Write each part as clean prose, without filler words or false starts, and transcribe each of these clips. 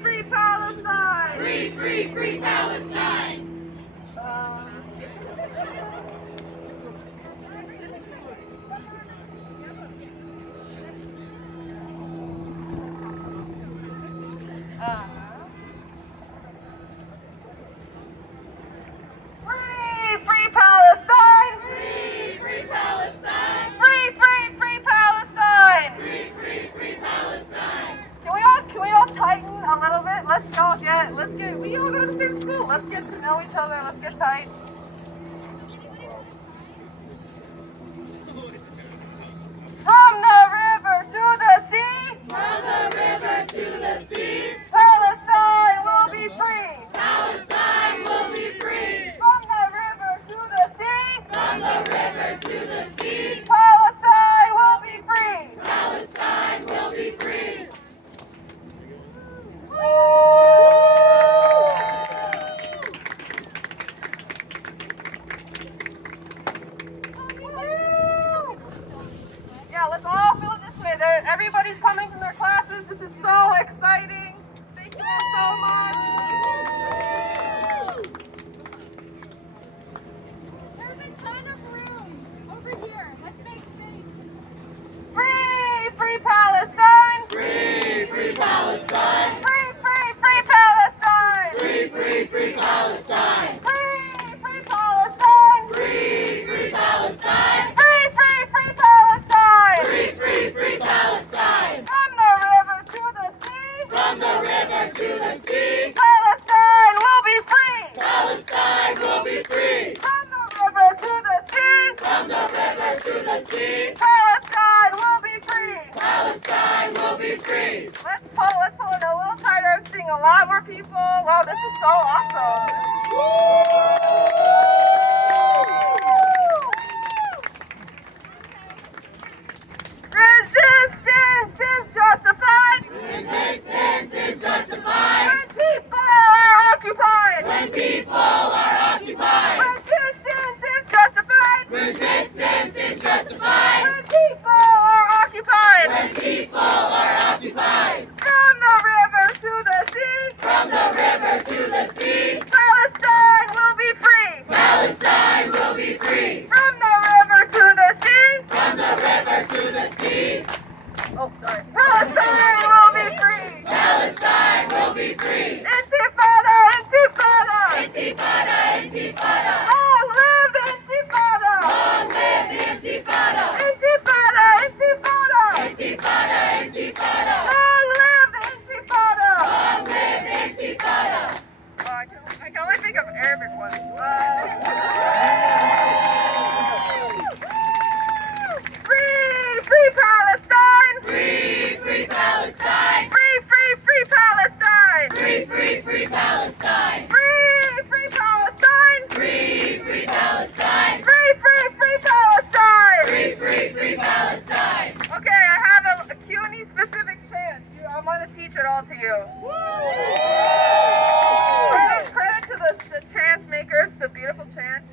free Palestine! Free, free, free Palestine! Free, free Palestine! Free, free Palestine! Free, free, free Palestine! Free, free, free Palestine! Can we all tighten a little bit? We all go to the same school. Let's get to know each other. Let's get tight. From the river to the sea. From the river to the sea. Palestine will be free. Palestine will be free. From the river to the sea. From the river to the sea. Palestine will be free. Palestine will be free. Yeah, let's all feel it this way. Everybody's coming from their classes. This is so exciting. Thank you all so much. There's a ton of room over here. Let's make space. Free, free Palestine. Free, free Palestine! Free, free, free Palestine. Free, free, free Palestine! Free, free Palestine. Free, free Palestine! Free, free, free Palestine. Free, free, free Palestine! From the river to the sea. From the river to the sea. Palestine will be free. Palestine will be free. From the river to the sea. From the river to the sea. Palestine will be free. Palestine will be free. Let's pull it a little tighter. I'm seeing a lot more people. Wow, this is so awesome. Resistance is justified Resistance is justified when people are occupied. when people are occupied. Resistance is justified Resistance is justified when people are occupied. when people are occupied. From the river to the sea, From the river to the sea. Palestine will be free. Palestine will be free. From the river to the sea. From the river to the sea. Oh, sorry. Palestine will be free. Palestine will be free. Intifada, intifada. Intifada, intifada. Long live the intifada. Long live the intifada. Intifada, intifada. Intifada, intifada. Long live the intifada. Long live the intifada. Oh, I can only think of Arabic ones. Free, free Palestine. Free, free Palestine. Free, free, free Palestine. Free, free, free Palestine. Free, free Palestine. Free, free Palestine. Free, free, free Palestine. Free, free, free Palestine. Okay, I have a CUNY specific chant. I'm going to teach it all to you. Credit to the chant makers. It's a beautiful chant.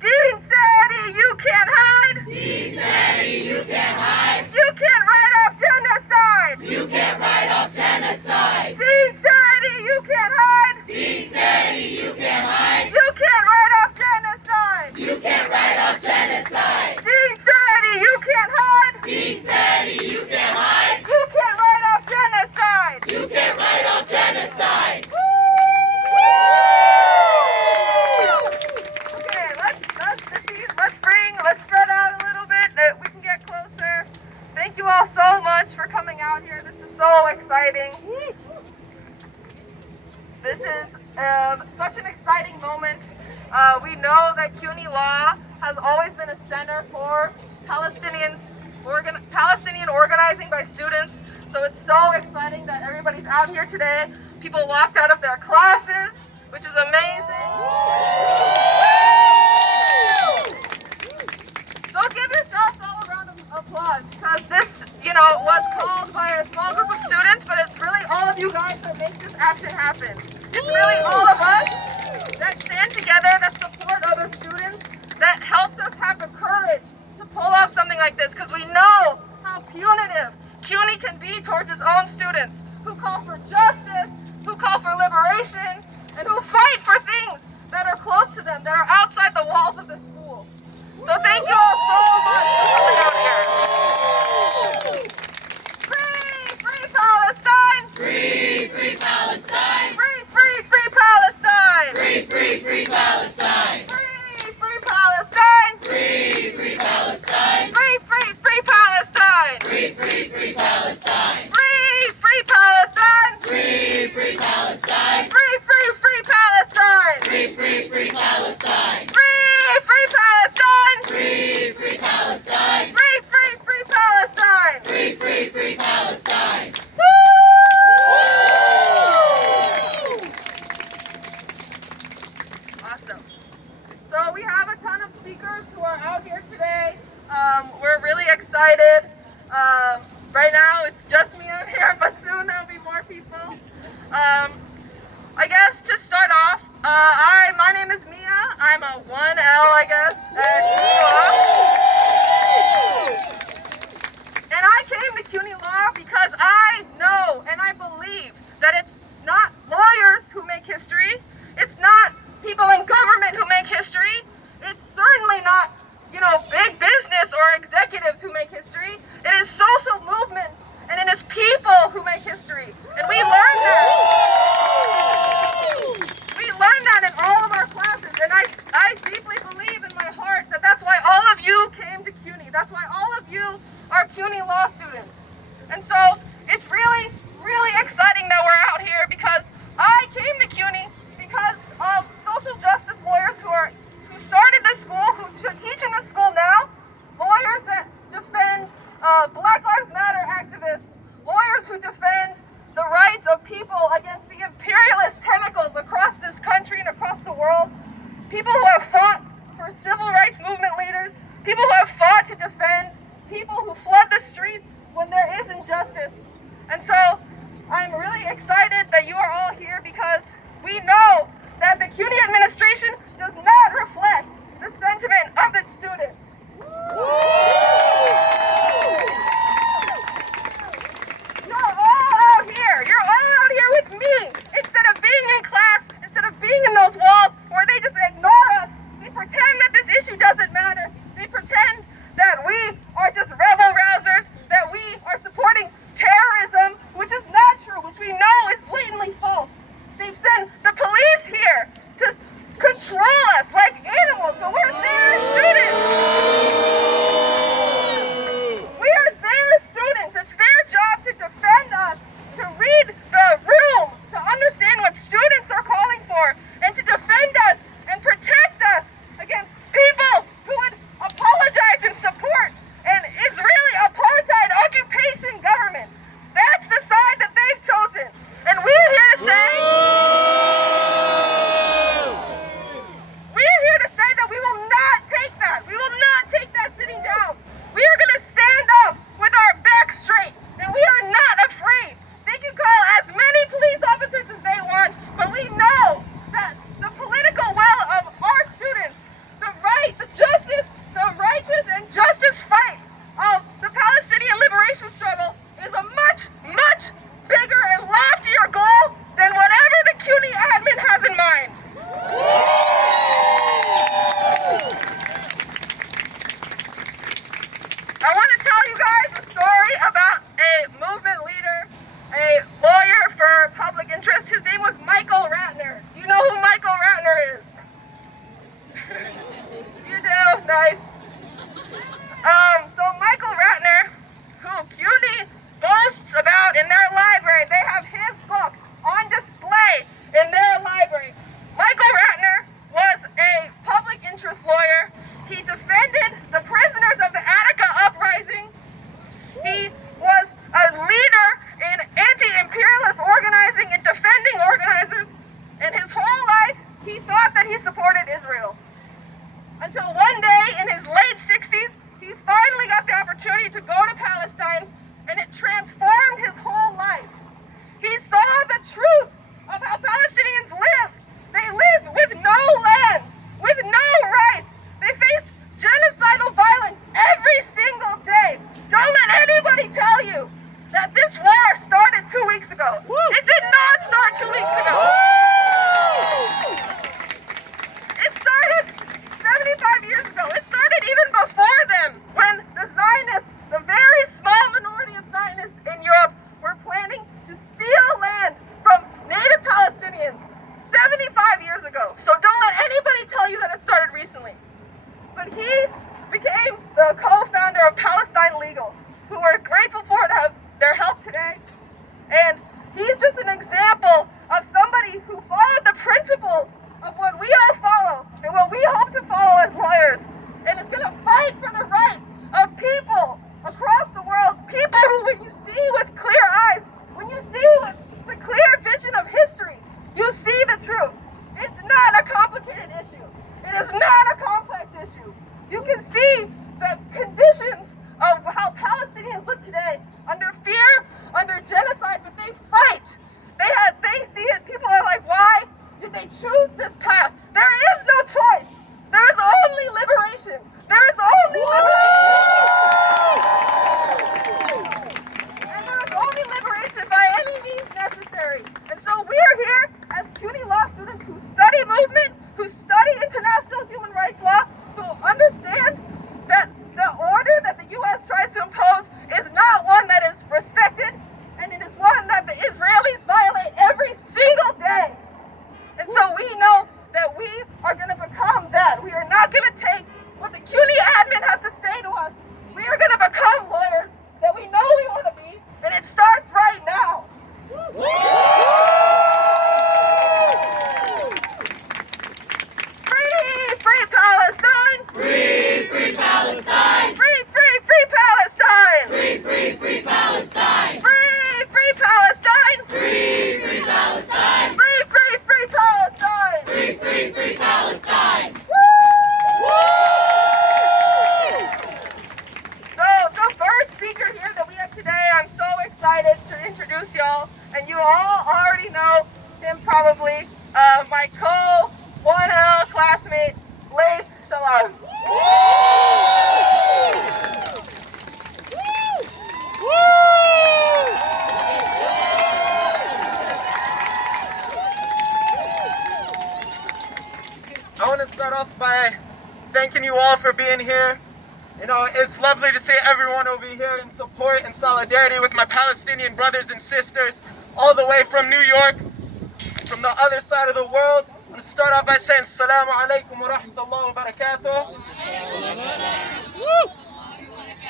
Dean Sadie, you can't hide. Dean Sadie, you can't hide. You can't write off genocide. You can't write off genocide. Dean Sadie, you can't hide. Dean Sadie, you can't hide. You can't write off genocide. You can't write off genocide. Dean Sadie, you can't hide. Dean Sadie, you can't hide. You can't write off genocide. You can't write off genocide. Okay, let's spread out a little bit that we can get closer. Thank you all so much for coming out here. This is so exciting. This is such an exciting moment. We know that CUNY Law has always been a center for Palestinian organizing by students. So it's so exciting that everybody's out here today. People walked out of their classes, which is amazing. So give yourselves all a round of applause because this, was called by a small group of students, but it's really all of you guys that make this action happen. It's really all of us that stand together, that support other students, that helped us have the courage to pull off something like this because we know how punitive CUNY can be towards its own students who call for justice who call for liberation, and who fight for things that are close to them, that are outside the walls of the school. So thank you all so much for coming out here. Free Palestine! Free Palestine! Free Palestine! Free Palestine! Free Palestine! Free Palestine! Free Palestine! Free Palestine! Free Palestine! Free Palestine! Free Palestine! Free Palestine! Free Palestine! Free Palestine! Free Palestine! Free Palestine! Awesome. So we have a ton of speakers who are out here today. We're really excited. Right now it's just me out here, but soon there'll be more people. I guess to start off, my name is Mia. I'm a 1L, I guess, at CUNY Law. And I came to CUNY Law because I know and I believe that it's not lawyers who make history. It's not people in government who make history. It's certainly not, big business or executives who make history. It is social movements and it is people who make history. And we learned that. We learned that in all of our classes. And I deeply believe in my heart that that's why all of you came to CUNY. That's why all of you are CUNY Law students. And so it's really, really exciting that we're out here because I came to CUNY because of social justice lawyers who started this school, who teach in this school now, lawyers that defend Black Lives Matter activists, lawyers who defend the rights of people against the imperialist tentacles across this country and across the world, people who have fought for civil rights movement leaders, people who have fought to defend people who flood the streets when there is injustice. And so I'm really excited that you are all here because we know that the CUNY administration does not reflect the sentiment of its students. You're all out here. You're all out here with me. Instead of being in class, instead of being in those walls where they just ignore us, they pretend that this issue doesn't matter. They pretend that we are just rebel rousers, that we are supporting terrorism, which is not true, which we know is blatantly false. They've sent the police here to control us like animals, but we're their students. We are their students. It's their job to defend us, to read the room, to understand what students are calling for, and to defend us and protect us against people who would apologize and support an Israeli apartheid occupation government. That's the side that they've chosen. And we're here to say, that we will not take that. We will not take that sitting down. We are going to stand up with our backs straight, and we are not afraid. They can call as many police officers as they want, but we know that the political will of our students, the right, the justice, the righteous and justice fight of the Palestinian liberation struggle is a much, much bigger and loftier goal than whatever the CUNY admin has in mind. I want to tell you guys a story about a movement leader, a lawyer for public interest. His name was Michael Ratner. Do you know who Michael Ratner is? You do? Nice. So Michael Ratner, who CUNY boasts about in their library, they have his book on display in their library. Michael Ratner was a public interest lawyer. He defended the prisoners of the Attica uprising. He was a leader in anti-imperialist organizing and defending organizers. And his whole life, he thought that he supported Israel. Until one day in his late 60s, he finally got the opportunity to go to Palestine, and it transformed his whole life. He saw the truth of how Palestinians live. They live with no land, with no rights. They face genocidal violence every single day. Don't let anybody tell you that this war started 2 weeks ago. It did not start 2 weeks introduce y'all, and you all already know him probably, my co-1L classmate, LIC Shalal. I want to start off by thanking you all for being here. You know, it's lovely to see everyone over here in support and solidarity with my Palestinian brothers and sisters all the way from New York, from the other side of the world. I'm going to start off by saying Assalamu alaikum wa rahmatullahi wa barakatuh.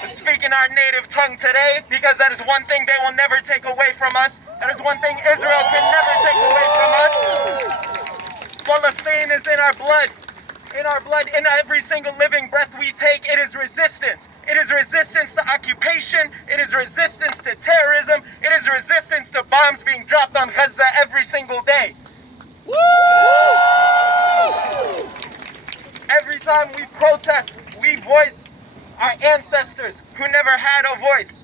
We're speaking our native tongue today because that is one thing they will never take away from us. That is one thing Israel can never take away from us. Palestine is in our blood. In our blood, in every single living breath we take, it is resistance. It is resistance to occupation. It is resistance to terrorism. It is resistance to bombs being dropped on Gaza every single day. Woo! Every time we protest, we voice our ancestors who never had a voice.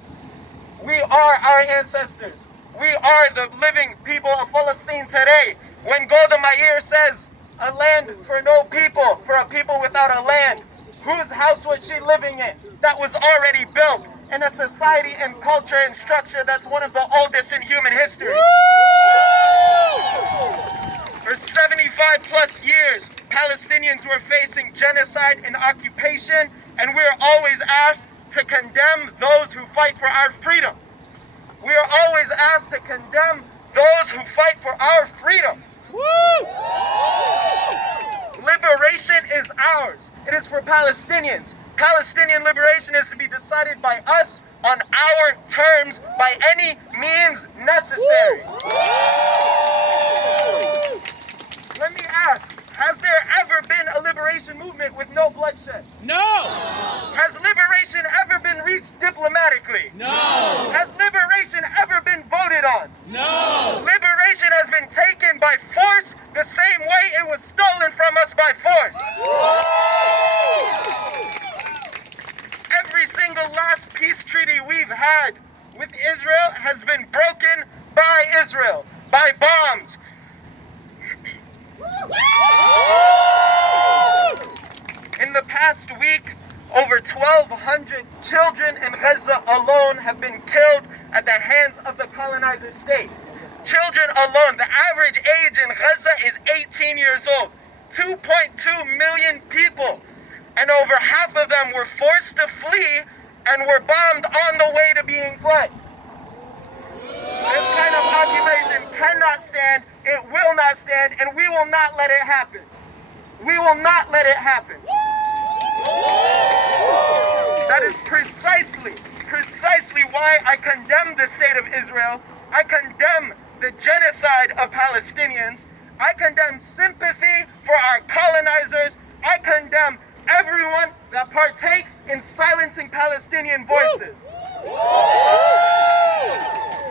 We are our ancestors. We are the living people of Palestine today. When Golda Meir says, a land for no people, for a people without a land, whose house was she living in? That was already built in a society and culture and structure that's one of the oldest in human history. For 75 plus years, Palestinians were facing genocide and occupation, and we're always asked to condemn those who fight for our freedom. We are always asked to condemn those who fight for our freedom. Woo! Liberation is ours. It is for Palestinians. Palestinian liberation is to be decided by us on our terms by any means necessary. Let me ask, has there ever been a liberation movement with no bloodshed? No! Has liberation ever been reached diplomatically? No! Has liberation ever been voted on? No! Liberation has been taken by force the same way it was stolen from us by force. Every single last peace treaty we've had with Israel has been broken by Israel, by bombs. In the past week, over 1,200 children in Gaza alone have been killed at the hands of the colonizer state. Children alone, the average age in Gaza is 18 years old. 2.2 million people, and over half of them were forced to flee and were bombed on the way to being fled. This kind of occupation cannot stand, it will not stand, and we will not let it happen. We will not let it happen. That is precisely why I condemn the state of Israel. I condemn the genocide of Palestinians. I condemn sympathy for our colonizers. I condemn everyone that partakes in silencing Palestinian voices.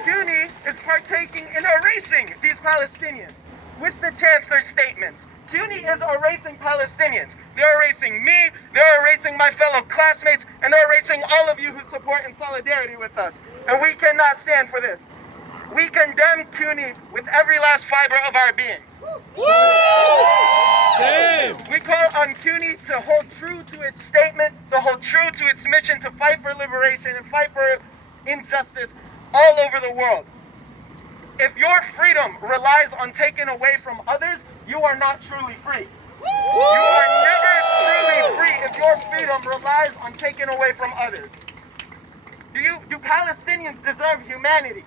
CUNY is partaking in erasing these Palestinians with the Chancellor's statements. CUNY is erasing Palestinians. They're erasing me, they're erasing my fellow classmates, and they're erasing all of you who support in solidarity with us. And we cannot stand for this. We condemn CUNY with every last fiber of our being. We call on CUNY to hold true to its statement, to hold true to its mission to fight for liberation and fight for injustice all over the world. If your freedom relies on taking away from others, you are not truly free. You are never truly free if your freedom relies on taking away from others. Do Palestinians deserve humanity?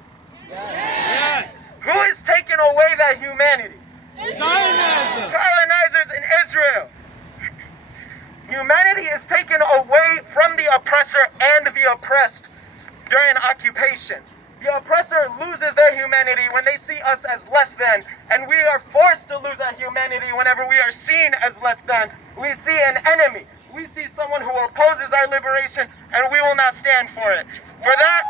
Yes! Who is taking away that humanity? Zionism! Colonizers in Israel. Humanity is taken away from the oppressor and the oppressed during occupation. The oppressor loses their humanity when they see us as less than, and we are forced to lose our humanity whenever we are seen as less than. We see an enemy. We see someone who opposes our liberation, and we will not stand for it. For that,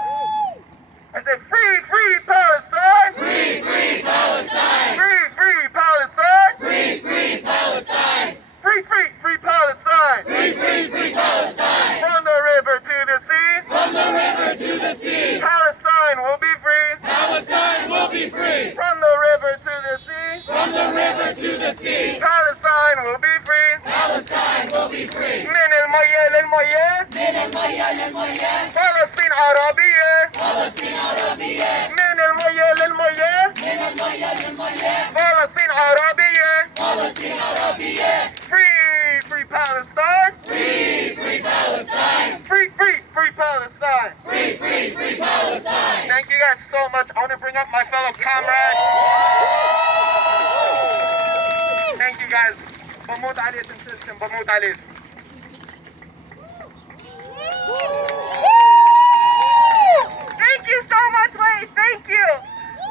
I said, free, free Palestine! Free, free Palestine! Free, free Palestine! Free, free Palestine! Free, free, free Palestine! Free, free, free Palestine! From the river to the sea, From the river to the sea! Palestine will be free! Palestine will be free. From the river to the sea. From the river to the sea. Palestine will be free. Palestine will be free. من المياه للمياه. من المياه للمياه. فلسطين عربية. فلسطين عربية. من المياه للمياه. من المياه للمياه. فلسطين عربية. فلسطين عربية. Free, free Palestine. Free, free Palestine. Free, free, free Palestine. Free, free, free Palestine. Thank you guys so much. I want to bring up my fellow comrades. Thank you guys. بموت عليه تنسلسل بموت عليه. Thank you so much, Wade. Thank you.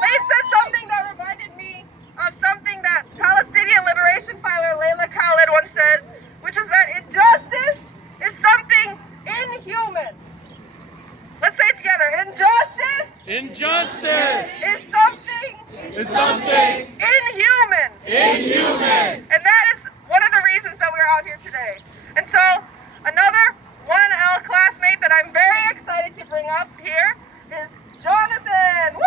Wade said something that reminded me of something that Palestinian liberation fighter Layla Khaled once said, which is that injustice is something inhuman. Let's say it together. Injustice Injustice is something It's something inhuman. inhuman. And that is one of the reasons that we're out here today. And so another 1L classmate that I'm very excited to bring up here is Jonathan. Woo!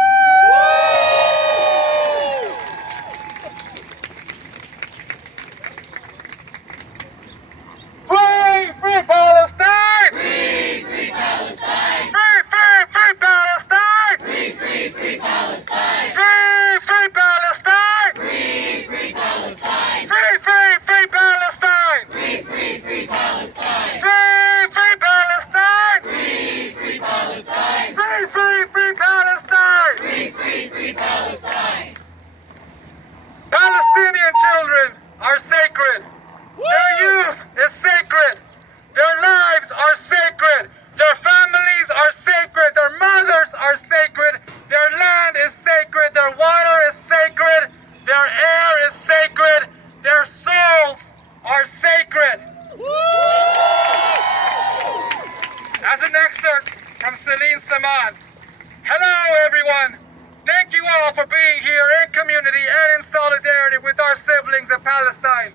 Free, free Palestine. Free, free Palestine. Free, free, free Palestine. Free, free, free Palestine. Free, free Palestine. Free, free Palestine. Free, free, free Palestine. Free, free, free Palestine. Free, free Palestine. Free, free Palestine. Free, free, free Palestine. Free, free, free Palestine. Palestinian children are sacred. Their youth is sacred. Their lives are sacred. Their families are sacred. Their mothers are sacred. Their land is sacred. Their water is sacred. Their air is sacred. Their souls are sacred. As an excerpt from Celine Saman. Hello, everyone. Thank you all for being here in community and in solidarity with our siblings in Palestine.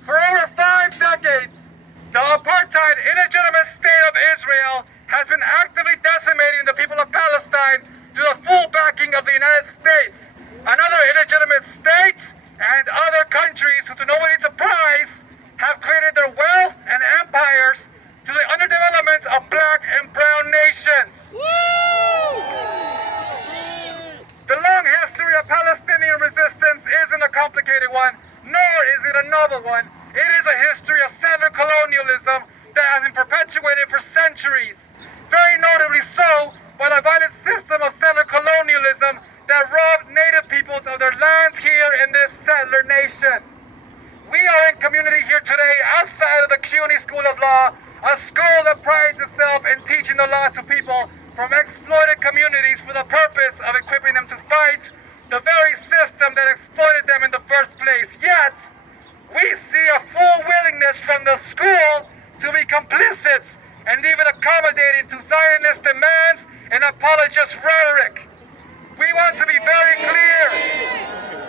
For over 5 decades, the apartheid illegitimate state of Israel has been actively decimating the people of Palestine to the full backing of the United States, another illegitimate state, and other countries who, to nobody's surprise, have created their wealth and empires to the underdevelopment of black and brown nations. The long history of Palestinian resistance isn't a complicated one, nor is it a novel one. It is a history of settler colonialism that has been perpetuated for centuries. Very notably so by the violent system of settler colonialism that robbed native peoples of their lands here in this settler nation. We are in community here today outside of the CUNY School of Law, a school that prides itself in teaching the law to people from exploited communities for the purpose of equipping them to fight the very system that exploited them in the first place. Yet, we see a full willingness from the school to be complicit and even accommodating to Zionist demands and apologist rhetoric. We want to be very clear.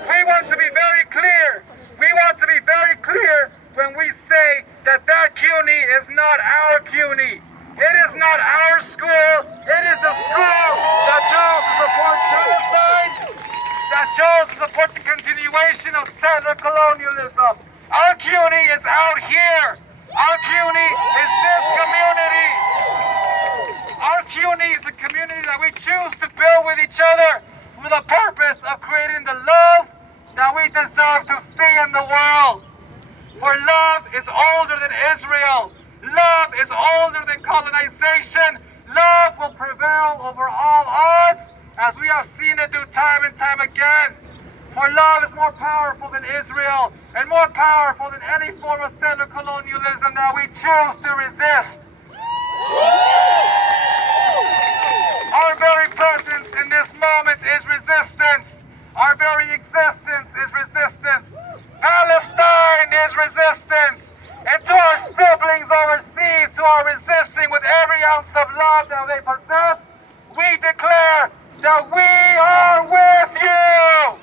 We want to be very clear. We want to be very clear when we say that that CUNY is not our CUNY. It is not our school. It is a school that chose to support genocide, that chose to support the continuation of settler colonialism. Our CUNY is out here. Our CUNY is this community. Our CUNY is the community that we choose to build with each other for the purpose of creating the love that we deserve to see in the world. For love is older than Israel. Love is older than colonization. Love will prevail over all odds, as we have seen it do time and time again. For love is more powerful than Israel, and more powerful than any form of settler colonialism that we choose to resist. Our very presence in this moment is resistance. Our very existence is resistance. Palestine is resistance. And to our siblings overseas who are resisting with every ounce of love that they possess, we declare that we are with you.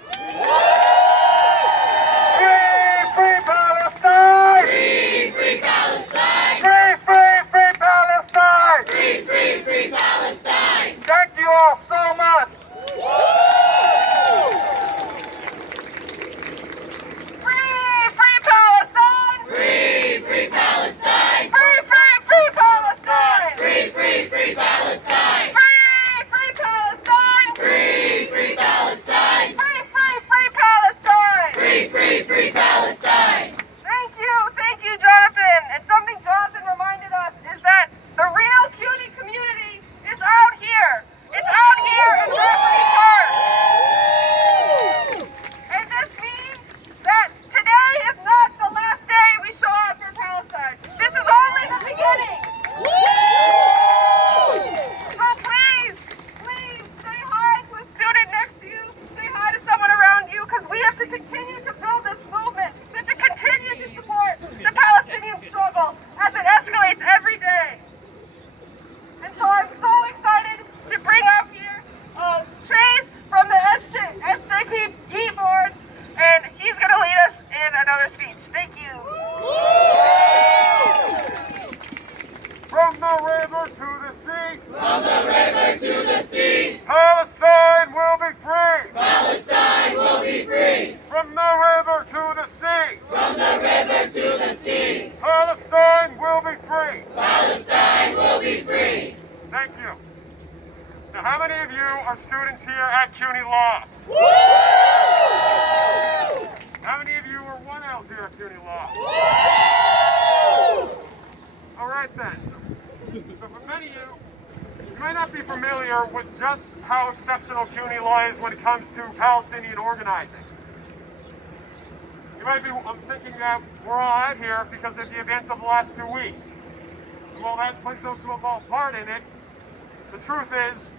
Free, free Palestine! Free, free Palestine! Free, free, free Palestine! Free, free, free Palestine! Thank you all so much. Now, how many of you are students here at CUNY Law? How many of you are 1Ls here at CUNY Law? All right then. So for many of you might not be familiar with just how exceptional CUNY Law is when it comes to Palestinian organizing. You might be thinking that we're all out here because of the events of the last 2 weeks. And while that plays those to a small part in it, the truth is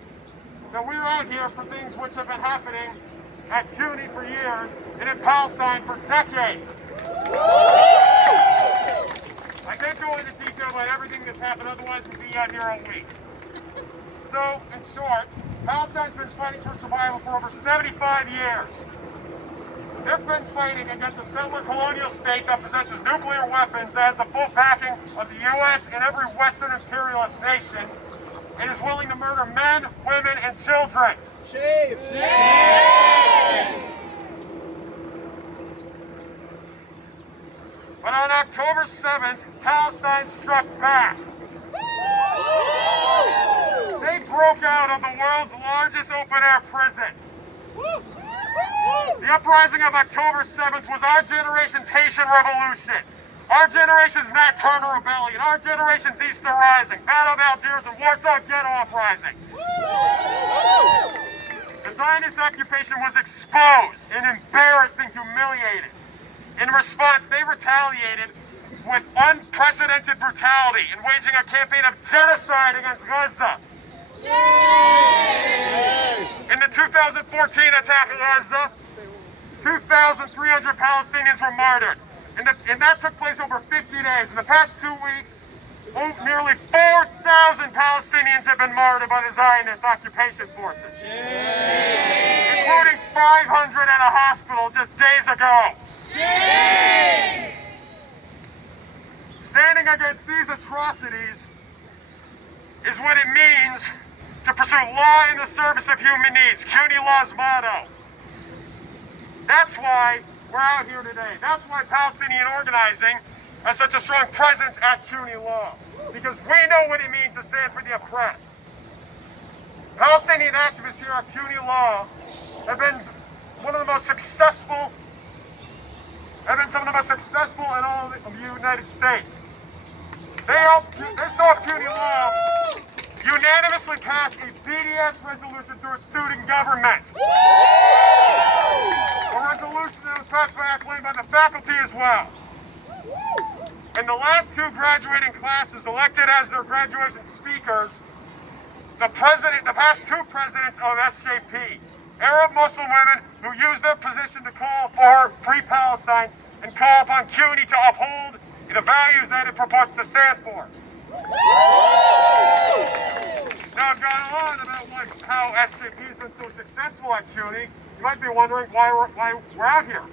that we're out here for things which have been happening at CUNY for years and in Palestine for decades. I can't go into detail about everything that's happened, otherwise we'd be out here all week. So, in short, Palestine's been fighting for survival for over 75 years. They've been fighting against a settler colonial state that possesses nuclear weapons, that has the full backing of the U.S. and every Western imperialist nation, and is willing to murder men, women, and children. Shame! But on October 7th, Palestine struck back. They broke out of the world's largest open-air prison. The uprising of October 7th was our generation's Haitian Revolution, our generation's Nat Turner Rebellion, our generation's Easter Rising, Battle of Algiers, and Warsaw Ghetto Uprising. The Zionist occupation was exposed and embarrassed and humiliated. In response, they retaliated with unprecedented brutality in waging a campaign of genocide against Gaza. In the 2014 attack on Gaza, 2,300 Palestinians were martyred. And that took place over 50 days. In the past 2 weeks, nearly 4,000 Palestinians have been martyred by the Zionist occupation forces, including 500 at a hospital just days ago. Standing against these atrocities is what it means to pursue law in the service of human needs, CUNY Law's motto. That's why we're out here today. That's why Palestinian organizing has such a strong presence at CUNY Law, because we know what it means to stand for the oppressed. Palestinian activists here at CUNY Law have been some of the most successful in all of the United States. They saw CUNY Law unanimously pass a BDS resolution through its student government. A resolution that was passed by acclaim by the faculty as well. And the last 2 graduating classes elected as their graduation speakers, the past 2 presidents of SJP, Arab Muslim women who used their position to call for free Palestine and call upon CUNY to uphold the values that it purports to stand for. Now, I've gone on about how SJP has been so successful at CUNY. You might be wondering why we're out here.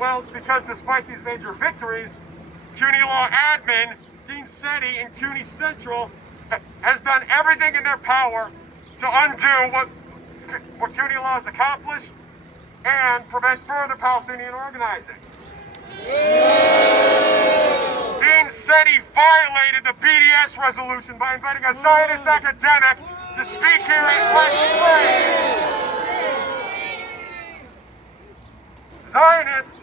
Well, it's because despite these major victories, CUNY Law admin, Dean Setti and CUNY Central has done everything in their power to undo what CUNY Law has accomplished and prevent further Palestinian organizing. Dean Setti violated the BDS resolution by inviting a Zionist academic to speak here at LIC. Zionists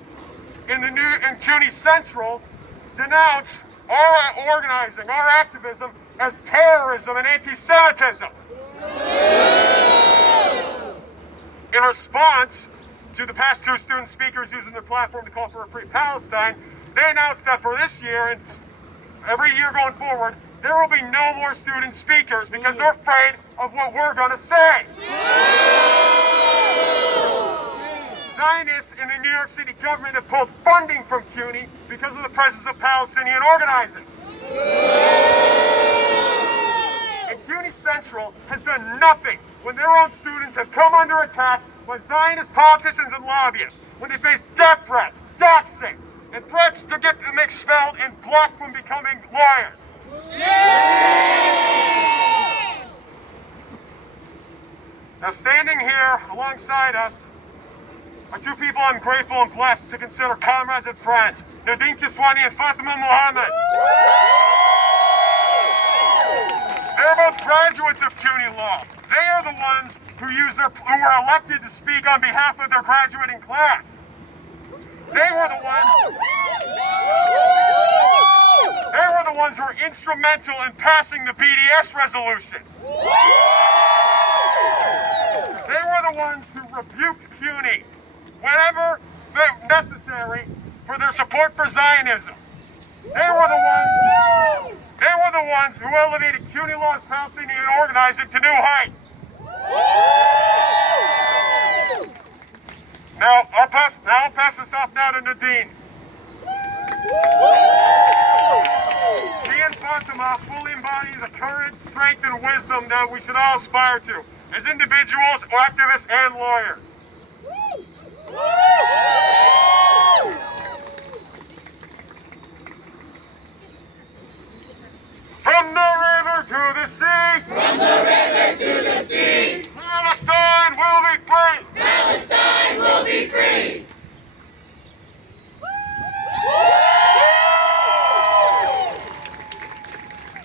in CUNY Central denounce our organizing, our activism, as terrorism and anti-Semitism. In response to the past 2 student speakers using their platform to call for a free Palestine, they announced that for this year and every year going forward, there will be no more student speakers because they're afraid of what we're going to say. Zionists in the New York City government have pulled funding from CUNY because of the presence of Palestinian organizing. And CUNY Central has done nothing when their own students have come under attack by Zionist politicians and lobbyists, when they face death threats, doxing, and threats to get them expelled and blocked from becoming lawyers. Now, standing here alongside us are 2 people I'm grateful and blessed to consider comrades and friends, Nadine Kiswani and Fatima Muhammad. They're both graduates of CUNY Law. They are the ones who were elected to speak on behalf of their graduating class. They were the ones who were instrumental in passing the BDS resolution. They were the ones who rebuked CUNY whenever necessary for their support for Zionism. They were the ones who elevated CUNY Law's Palestinian organizing to new heights. Now I'll pass this off now to Nadine. She and Fatima fully embody the courage, strength, and wisdom that we should all aspire to as individuals, activists, and lawyers. From the river to the sea. From the river to the sea. Palestine will be free. Palestine will be free.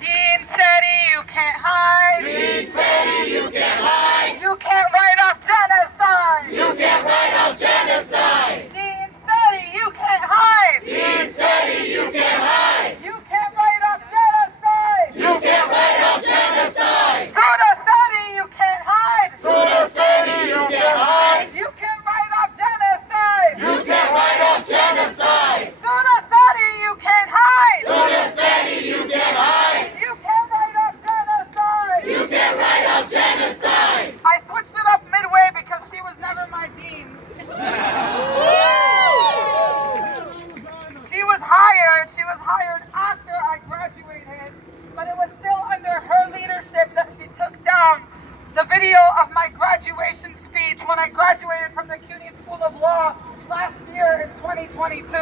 Dean City, you can't hide. Dean City, you can't hide. You can't write off genocide. You can't write off genocide. Dean City, you can't hide. Dean City, you can't hide. You can't write off genocide. You can't write off genocide. Suda City, you can't hide. Suda City, you can't hide. You can't write off genocide. You can't write off genocide. Suda City, you can't hide. Suda City, you can't hide. You can't write off genocide. You can't write off genocide. I switched it up midway because she was never my dean. She was hired after I graduated, but it was still under her leadership that she took down the video of my graduation speech when I graduated from the CUNY School of Law last year in 2022.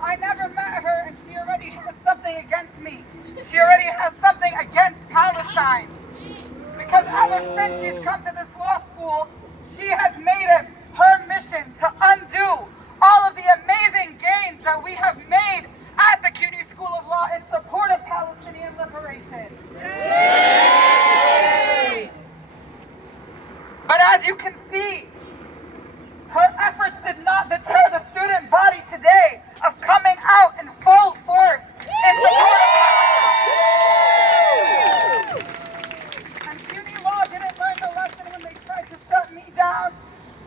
I never met her and she already has something against me. She already has something against Palestine. Because ever since she's come to this law school, she has made it her mission to undo all of the amazing gains that we have made at the CUNY School of Law in support of Palestinian liberation. Yay! But as you can see, her efforts did not deter the student body today of coming out in full force in support of Palestine. And CUNY Law didn't learn the lesson when they tried to shut me down.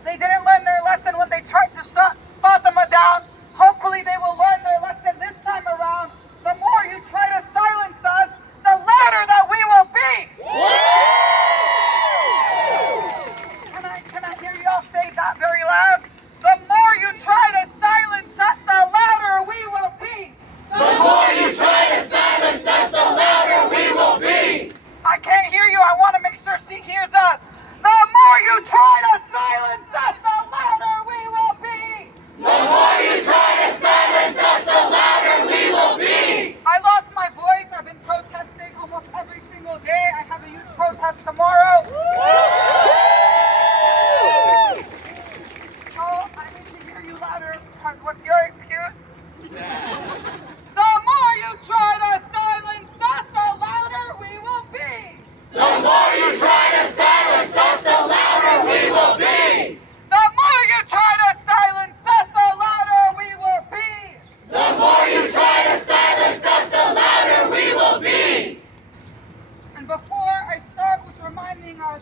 They didn't learn their lesson when they tried to shut Fatima down. Hopefully they will learn their lesson this time around. The more you try to silence us, the louder that we will be. Can I hear y'all say that very loud? The more you try to silence us, the louder we will be. The more you try to silence us, the louder we will be. I can't hear you. I want to make sure she hears us. The more you try to silence us, the louder we will be. The more you try to silence us, the louder we will be. I lost my voice. I've been protesting almost every single day. I have a huge protest tomorrow. So I need to hear you louder because what's your excuse? The more you try to silence us, the louder we will be. The more you try to silence us, the louder we will be. The more you try to silence us, the louder we will be. The more you try to silence us, the louder we will be. And before I start with reminding us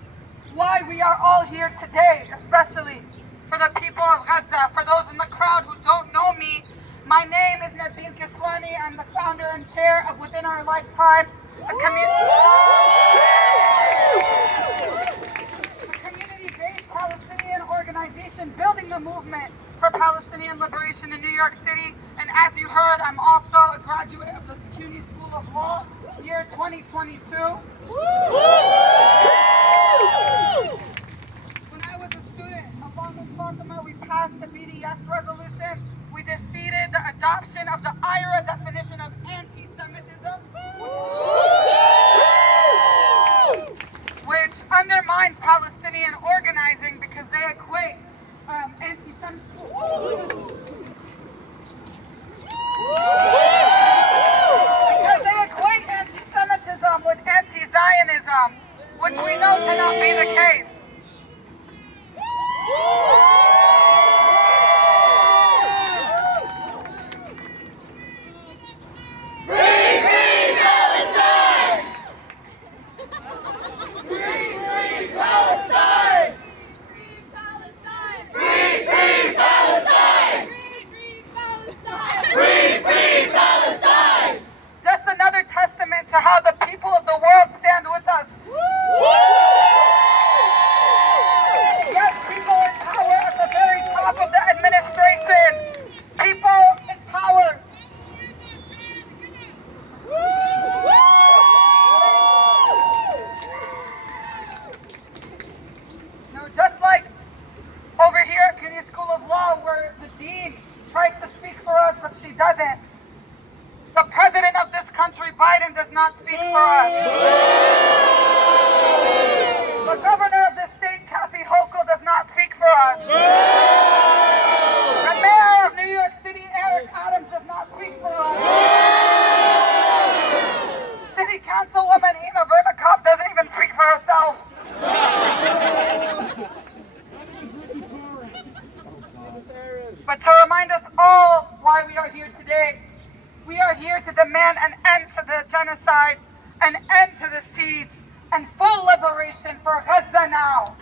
why we are all here today, especially for the people of Gaza, for those in the crowd who don't know me, my name is Nadine Kiswani. I'm the founder and chair of Within Our Lifetime, a community-based Palestinian organization building the movement for Palestinian liberation in New York City. And as you heard, I'm also a graduate of the CUNY School of Law, year 2022. When I was a student, along with Fatima, we passed the BDS resolution. We defeated the adoption of the IRA definition of anti-Semitism, which undermines Palestinian organizing because they equate anti-Semitism That cannot be the case. Just another testament to how the people of the world stand with us. Yes, people in power at the very top of the administration. People in power. No, just like over here at CUNY School of Law, where the dean tries to speak for us, but she doesn't. The president of this country, Biden, does not speak for us. The governor of this state, Kathy Hochul, does not speak for us. The mayor of New York City, Eric Adams, does not speak for us. City Councilwoman Ina Vernikov doesn't even speak for herself. But to remind us all why we are here today, we are here to demand an end to the genocide, an end to the siege, and full liberation for Gaza now.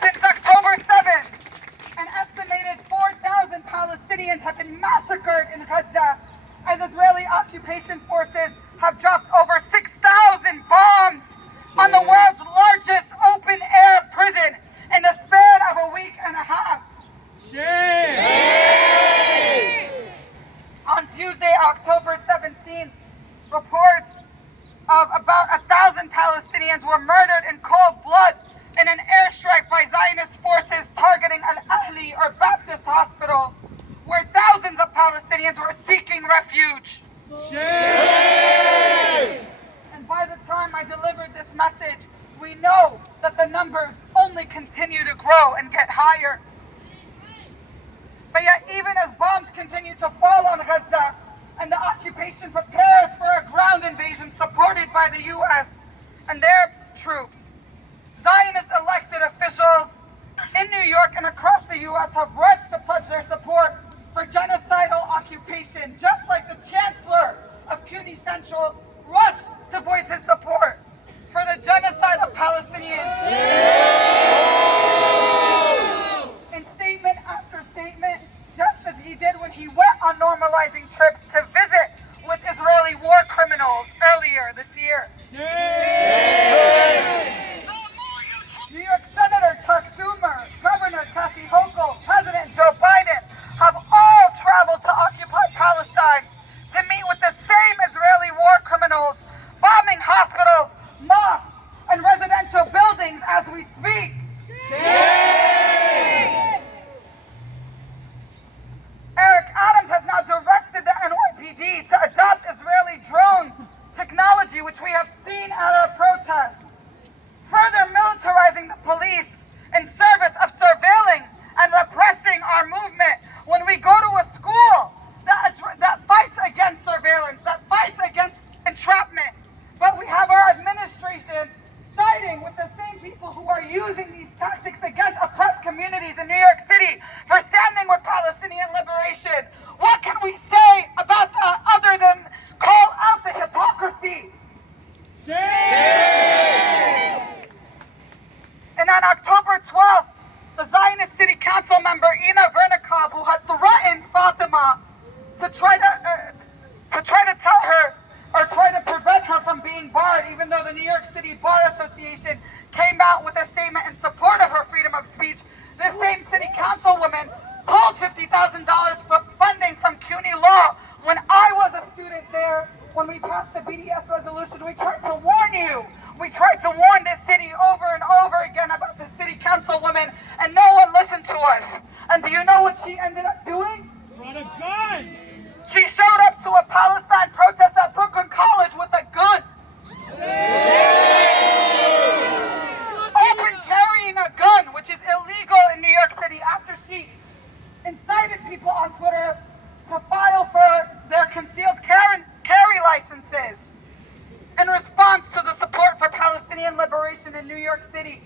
Since October 7th, an estimated 4,000 Palestinians have been massacred in Gaza as Israeli occupation forces have dropped over 6,000 bombs on the world's largest open-air prison in the span of a week and a half. On Tuesday, October 17th, reports of about 1,000 Palestinians were murdered in cold blood in an airstrike by Zionist forces targeting Al-Ahli or Baptist Hospital, where thousands of Palestinians were seeking refuge. And by the time I delivered this message, we know that the numbers only continue to grow and get higher. But yet, even as bombs continue to fall on Gaza and the occupation prepares for a ground invasion supported by the U.S. and their troops, Zionist elected officials in New York and across the U.S. have rushed to pledge their support for genocidal occupation, just like the Chancellor of CUNY Central rushed to voice his support for the genocide of Palestinians. In statement after statement, just as he did when he went on normalizing trips to visit with Israeli war criminals earlier this year. New York Senator Chuck Schumer, Governor Kathy Hochul, President Joe Biden have all traveled to occupied Palestine to meet with the same Israeli war criminals, bombing hospitals, mosques, and residential buildings as we speak. Eric Adams has now directed the NYPD to adopt Israeli drone technology, which we have seen at our protests, further militarizing the police in service of surveilling and repressing our movement. When we go to a school that fights against surveillance, that fights against entrapment, but we have our administration siding with the same people who are using these tactics against oppressed communities in New York City for standing with Palestinian liberation. What can we say about that other than call out the hypocrisy? And on October 12th, the Zionist City Council member Ina Vernikov, who had threatened Fatima to try to tell her or try to prevent her from being barred, even though the New York City Bar Association came out with a statement in support of her freedom of speech, this same city councilwoman pulled $50,000 for funding from CUNY Law. When I was a student there, when we passed the BDS resolution, we tried to warn you. We tried to warn this city over and over again about the city councilwoman, and no one listened to us. And do you know what she ended up doing? Brought a gun! She showed up to a Palestine protest at Brooklyn College with a gun. Open carrying a gun, which is illegal in New York City, after she incited people on Twitter to file for their concealed carry licenses. In response York City.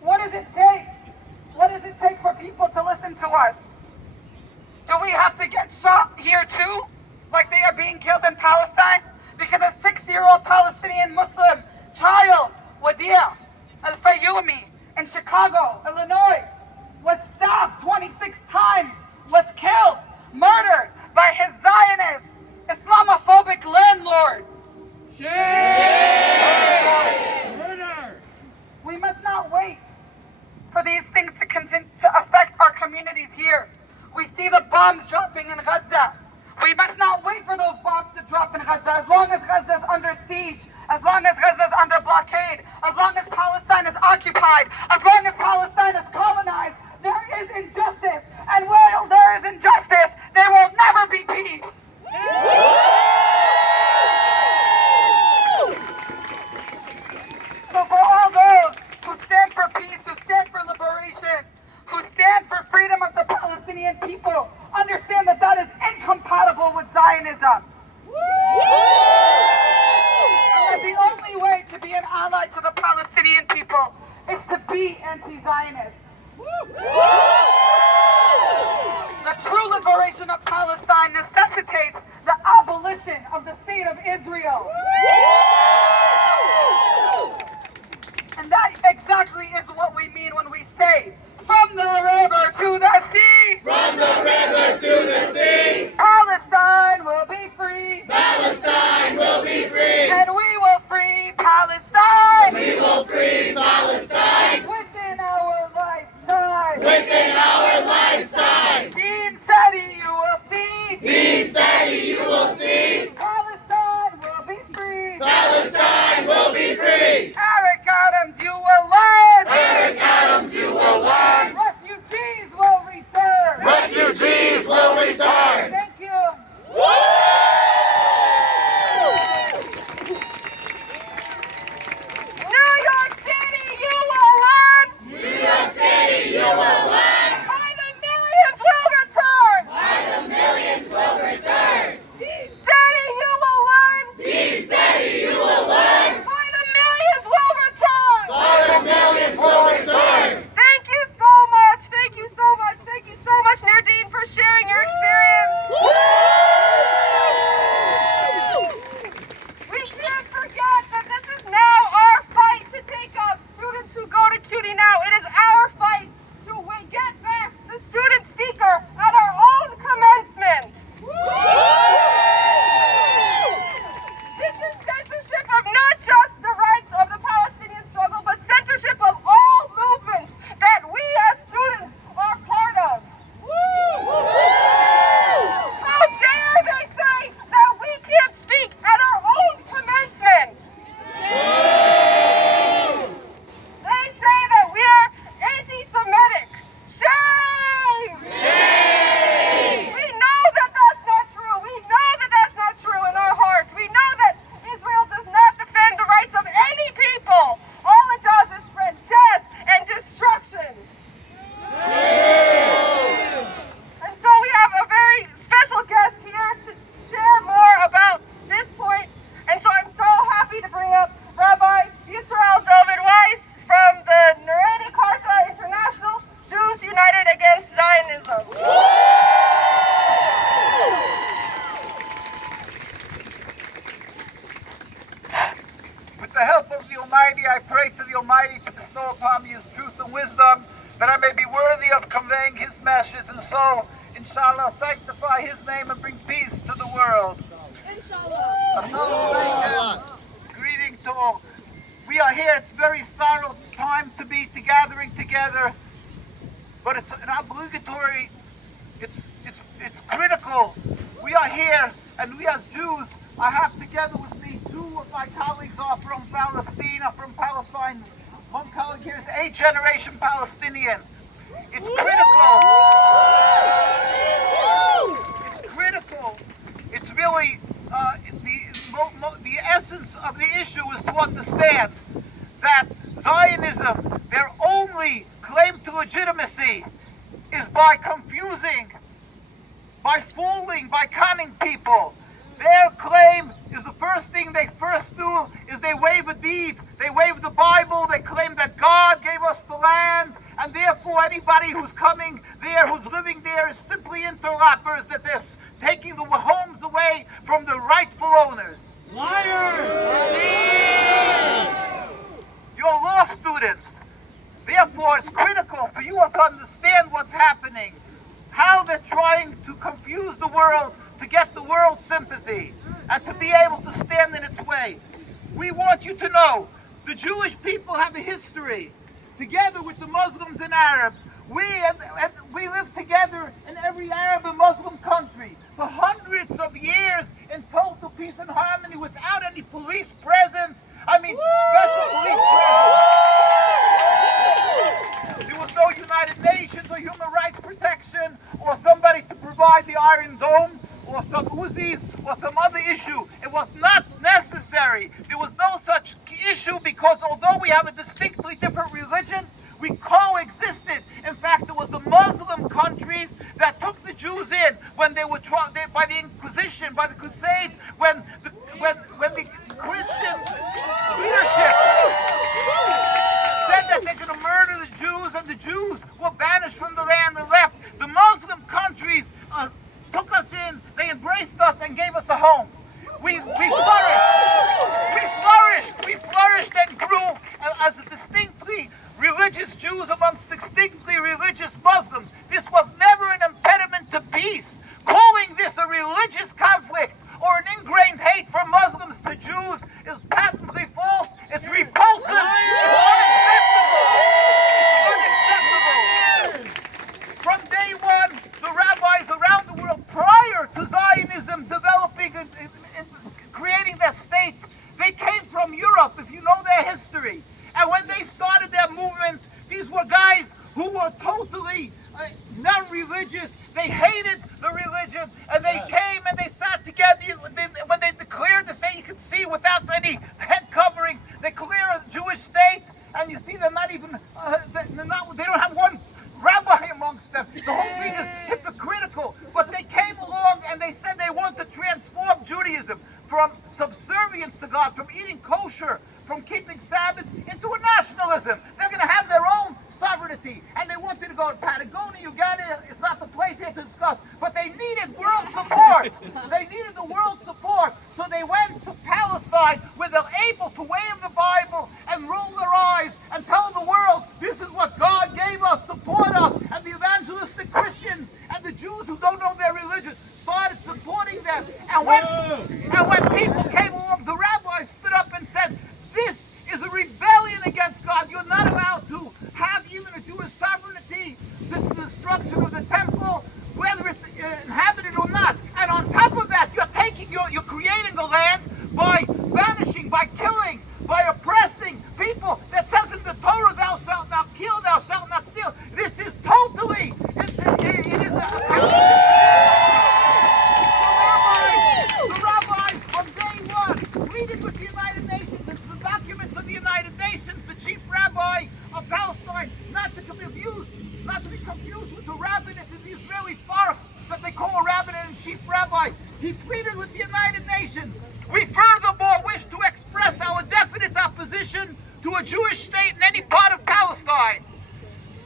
What does it take? What does it take for people to listen to us? Do we have to get shot here too? Like they are being killed in Palestine? Because a 6-year-old Palestinian Muslim child, Wadia Al-Fayoumi, in Chicago, Illinois, was stabbed 26 times, was killed, murdered by his Zionist, Islamophobic landlord. Murder! We must not wait for these things to continue to affect our communities here. We see the bombs dropping in Gaza. We must not wait for those bombs to drop in Gaza. As long as Gaza is under siege, as long as Gaza is under blockade, as long as Palestine is occupied, as long as Palestine is colonized, there is injustice. And while there is injustice, there will never be peace. So for all those who stand for peace, who stand for liberation, who stand for freedom of the Palestinian people, understand that that is incompatible with Zionism. And that the only way to be an ally to the Palestinian people is to be anti-Zionist. The true liberation of Palestine necessitates the abolition of the state of Israel. And that exactly is what we mean when we say, from the river to the sea. From the river to the sea. Palestine will be free. Palestine will be free. And we will free Palestine. We will free Palestine. Within our lifetime. Within our lifetime. Dean Sadi, you will see. Dean Sadi, you will see. Palestine will be free. Palestine will be free. Eric Adams, you will learn. Eric Adams, you will learn. Refugees will return. Refugees will return. Thank you. New York City, you will learn. New York City, you will learn. By the millions will return. By the millions will return. Dean City, you will learn. Dean City, you will learn. By the millions will return. By the millions will return. Thank you so much. Thank you so much. Thank you so much, Nardine, for sharing your experience. We can't forget that this is now our fight to take up students who go to CUNY now. It is our fight to get back the student speaker at our own commencement. This is censorship of not just the rights of the Palestinian struggle, but censorship of all movements that we as students are part of. How dare they say that we can't speak at our own commencement? They say that we are anti-Semitic. Shame! We know that that's not true. We know that that's not true in our hearts. We know that Israel does not defend the rights of any people. All it does is spread death and destruction. And so we have a very special guest here to share more about this point. And so I'm so happy to bring up Rabbi Yisrael David Weiss from the Naredi Karta International, Jews United Against Zionism. With the help of the Almighty, I pray to the Almighty to bestow upon me His truth and wisdom, that I may be worthy of conveying His message, and so, inshallah, sanctify His name and bring peace to the world. Assalamu alaikum. Greeting to all. We are here. It's very sorrow time to be gathering together, but it's an obligatory. It's critical. We are here, and we as Jews, I have together with me two of my colleagues are from Palestine, from Palestine. One colleague here is 8th-generation Palestinian. It's critical. It's critical. It's really the essence of the issue is to understand that Zionism, their only claim to legitimacy, is by confusing, by fooling, by conning people. Their claim is the first thing they first do is they wave a deed. They wave the Bible. They claim Therefore, anybody who's coming there, who's living there, is simply interlopers, that they're taking the homes away from the rightful owners. You're law students. Therefore, it's critical for you to understand what's happening, how they're trying to confuse the world to get the world's sympathy and to be able to stand in its way. We want you to know the Jewish people have a history. Together with the Muslims and Arabs, we live together in every Arab and Muslim country for hundreds of years in total peace and harmony without any police presence. I mean, special police presence. There was no United Nations or human rights protection or somebody to provide the Iron Dome or some Uzis or some other issue. It was not necessary. There was no such issue because although we have a distinctly different religion, we coexisted. In fact, it was the Muslim countries that took the Jews in when they were by the Inquisition, by the Crusades, when the Christian leadership said that they're going to murder the Jews, and the Jews were banished from the land and left. The Muslim countries took us in, they embraced us and gave us a home. We flourished and grew as a distinctly religious Jews amongst distinctly religious Muslims. This was never an impediment to peace. Calling this a religious conflict or an ingrained hate from Muslims to Jews is patently false. It's repulsive. It's unacceptable. From day one, the rabbis around the world prior to Zionism developing and creating their state, they came from Europe, if you know their history. And when they started their movement, these were guys who were totally non-religious. They hated the religion, and they came and they sat together. When they declared the state, you could see without any head coverings, they declare a Jewish state, and you see they're not even, they don't have one rabbi amongst them. The whole thing is hypocritical. But they came along and they said they want to transform Judaism from subservience to God, from eating kosher, from keeping Sabbath, into a nationalism. They're going to have their own sovereignty, and they wanted to go to Patagonia, Uganda. It's not the place here to discuss, but they needed world support. They needed the world support, so they went to Palestine where they're able to wave the Bible and roll their eyes and tell the world, this is what God gave us, support us. And the evangelistic Christians and the Jews who don't know their religion started supporting them. And when people came along, the rabbis stood up and said, this is a rebellion against God. You're not allowed to have even a Jewish sovereignty since the destruction of the temple, whether it's inhabited or not. And on top of that, you're creating a land by banishing, by killing, by oppressing people. That says in the Torah, thou shalt not kill, thou shalt not steal. This is totally, the rabbis from day one pleaded with the United Nations. It's the documents of the United Nations, the chief rabbi of Palestine, not to be confused with the rabbinate in the Israeli farce that they call a rabbinate and chief rabbi. He pleaded with the United Nations. We furthermore wish to express our definite opposition to a Jewish state in any part of Palestine.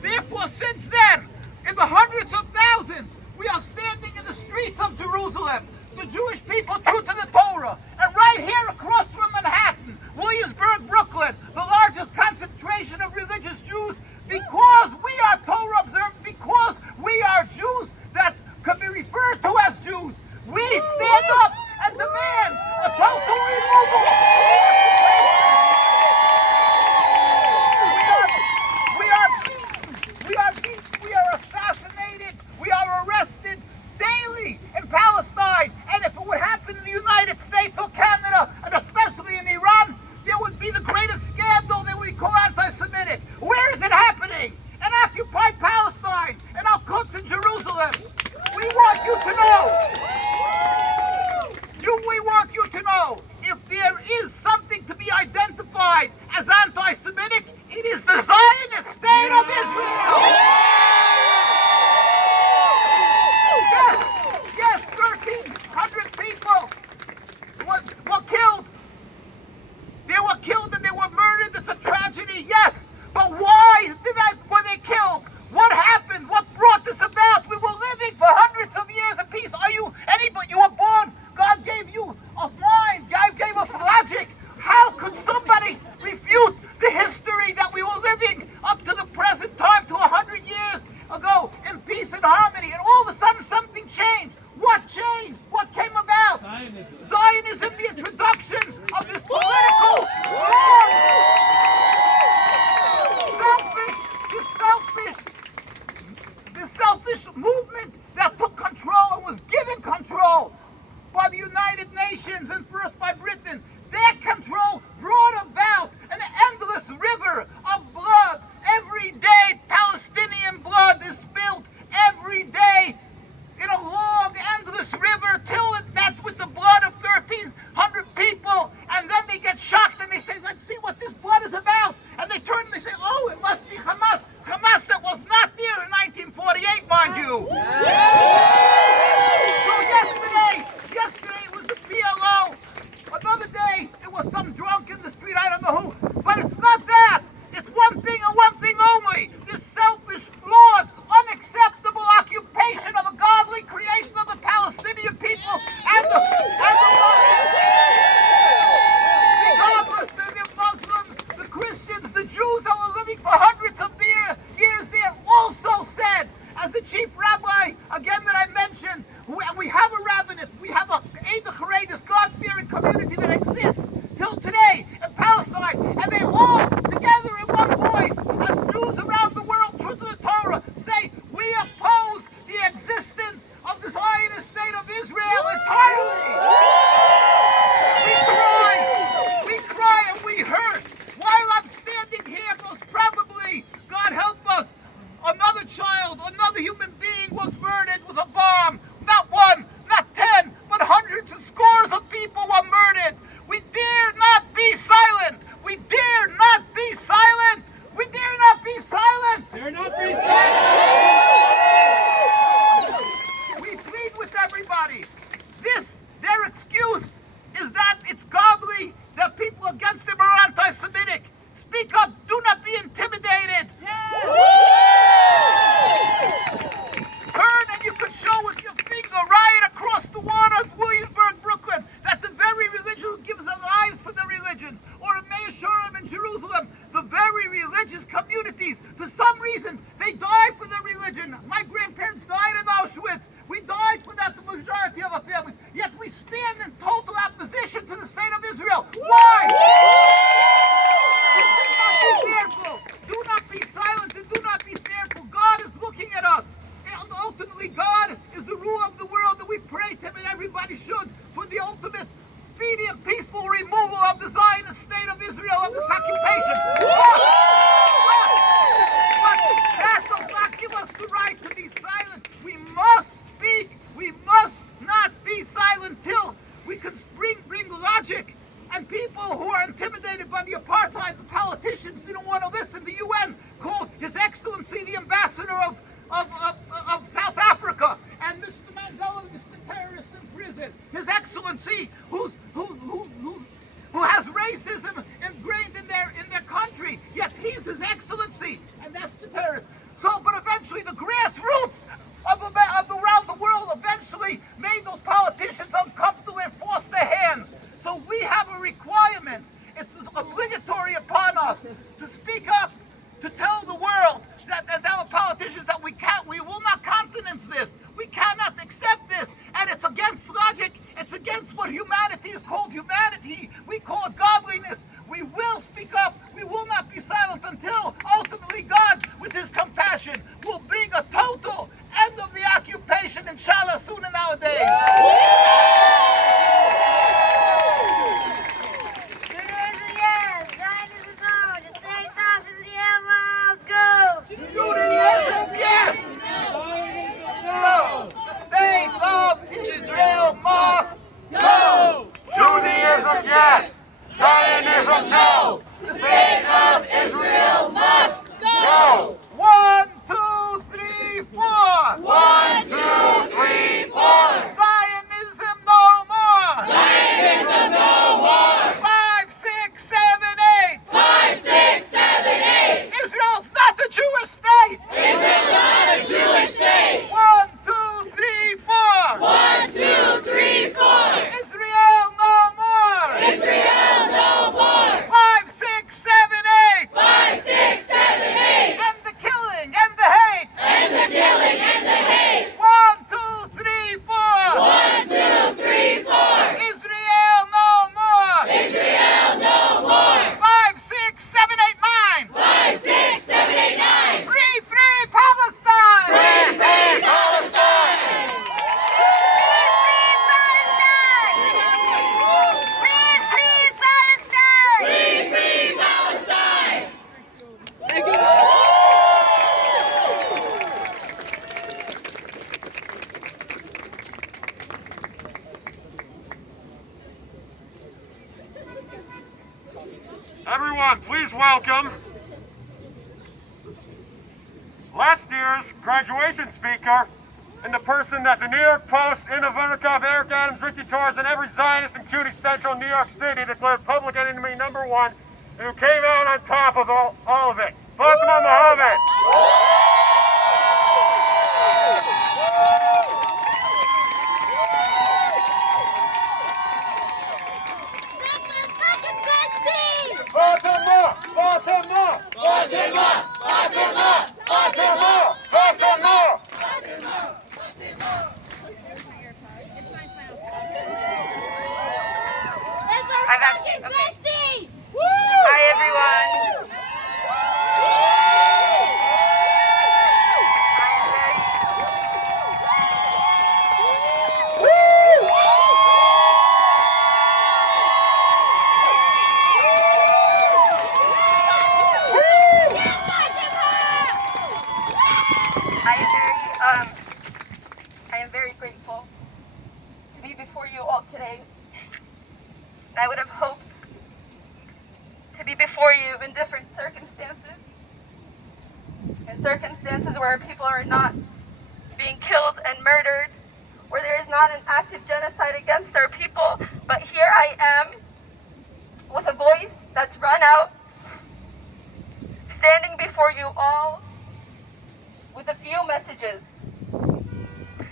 Therefore, since then, in the hundreds of thousands, we are standing in the streets of Jerusalem, the Jewish people true to the Torah. And right here across from Manhattan, Williamsburg, Brooklyn, the largest concentration of religious Jews, because we are Torah observant, because we are Jews that can be referred to as Jews, we stand up and demand a total removal. We are assassinated, we are arrested daily in Palestine, and if it would happen in the United States or Canada, and especially in Iran, there would be the greatest scandal that we call anti-Semitic. Where is it happening? In occupied Palestine, in Al-Quds in Jerusalem. We want you to know. We want you to know, if there United Nations and first by Britain. Their control brought about an endless river of blood. Every day Palestinian blood is spilled. Every day in a long, endless river till it met with the blood of 1,300 people. And then they get shocked and they say, let's see what this blood is about. And they turn and they say, oh, it must be Hamas. Hamas that was not there in 1948, mind you. So yesterday it was the PLO. Another day it was some drunk in the street, I don't know who. But it's not that. It's one thing and one thing only. This selfish, flawed, unacceptable occupation of a godly creation of the Palestinian people and the regardless, the Muslims, the Christians, the Jews that were living for hundreds of years there also said, as the chief rabbi, again that I mentioned, and we have a rabbinate, we have a this God-fearing community that exists till today in Palestine, and they all together in one voice, as Jews around the world, true to the Torah, say, we oppose the existence of the Zionist state of Israel entirely. We cry and we hurt. While I'm standing here, most probably, God help us, another child, another human being was murdered with a bomb. Not one, not 10, but hundreds and scores of people were murdered. We dare not be silent. We dare not be silent. We dare not be silent. Dare not be silent. We plead with everybody. Their excuse is that it's godly, that people against them are anti-Semitic. Speak up. Do not be intimidated. Turn and you can show with your finger right across the water of Williamsburg, Brooklyn, that the very religion who gives their lives for their religions, or in Mea Shearim in Jerusalem, the very religious communities, for some reason, they die for their religion. My grandparents died in Auschwitz. We died for that, the majority of our families. Yet we stand in total opposition to the state of Israel. Why? Do not be fearful. Do not be silent and do not be fearful. God is looking at us. And ultimately, God is the ruler of the world, and we pray to Him, and everybody should, for the ultimate, speedy and peaceful removal of the Zionist state of Israel, of this occupation. But that does not give us the right to be silent. We must speak. We must not be silent till we can bring logic. And people who are intimidated by the apartheid, the politicians didn't want to listen. The UN called His Excellency the Ambassador of South Africa, and Mr. Mandela is the terrorist in prison. His Excellency, who has racism ingrained in their country, yet he's His Excellency, and that's the terrorist. So, but eventually the grassroots of around the world eventually made those politicians uncomfortable and forced their hands. So we have a requirement. It's obligatory upon us to speak up, to tell the world that our politicians that we will not countenance this. We cannot accept this. And it's against logic. It's against what humanity is called humanity. We call it godliness. We will speak up. We will not be silent until ultimately God, with His compassion, will bring a total end of the occupation, inshallah, sooner nowadays. Judaism, yes! No! The state of Israel must Go! Judaism, yes. Zionism, no! The state of Israel must go! 1, 2, 3. Everyone, please welcome last year's graduation speaker and the person that the New York Post, Inna Vernikov, Eric Adams, Richie Torres, and every Zionist in CUNY Central New York City declared public enemy #1, and who came out on top of all of it. Fatima Mohammed. Fatima! Fatima! Fatima! Fatima! Fatima! Fatima! It's our fucking bestie! Hi, everyone. I am very grateful to be before you all today. I would have hoped to be before you in different circumstances. In circumstances where people are not being killed and murdered, where there is not an active genocide against our people. But here I am with a voice that's run out, standing before you all with a few messages.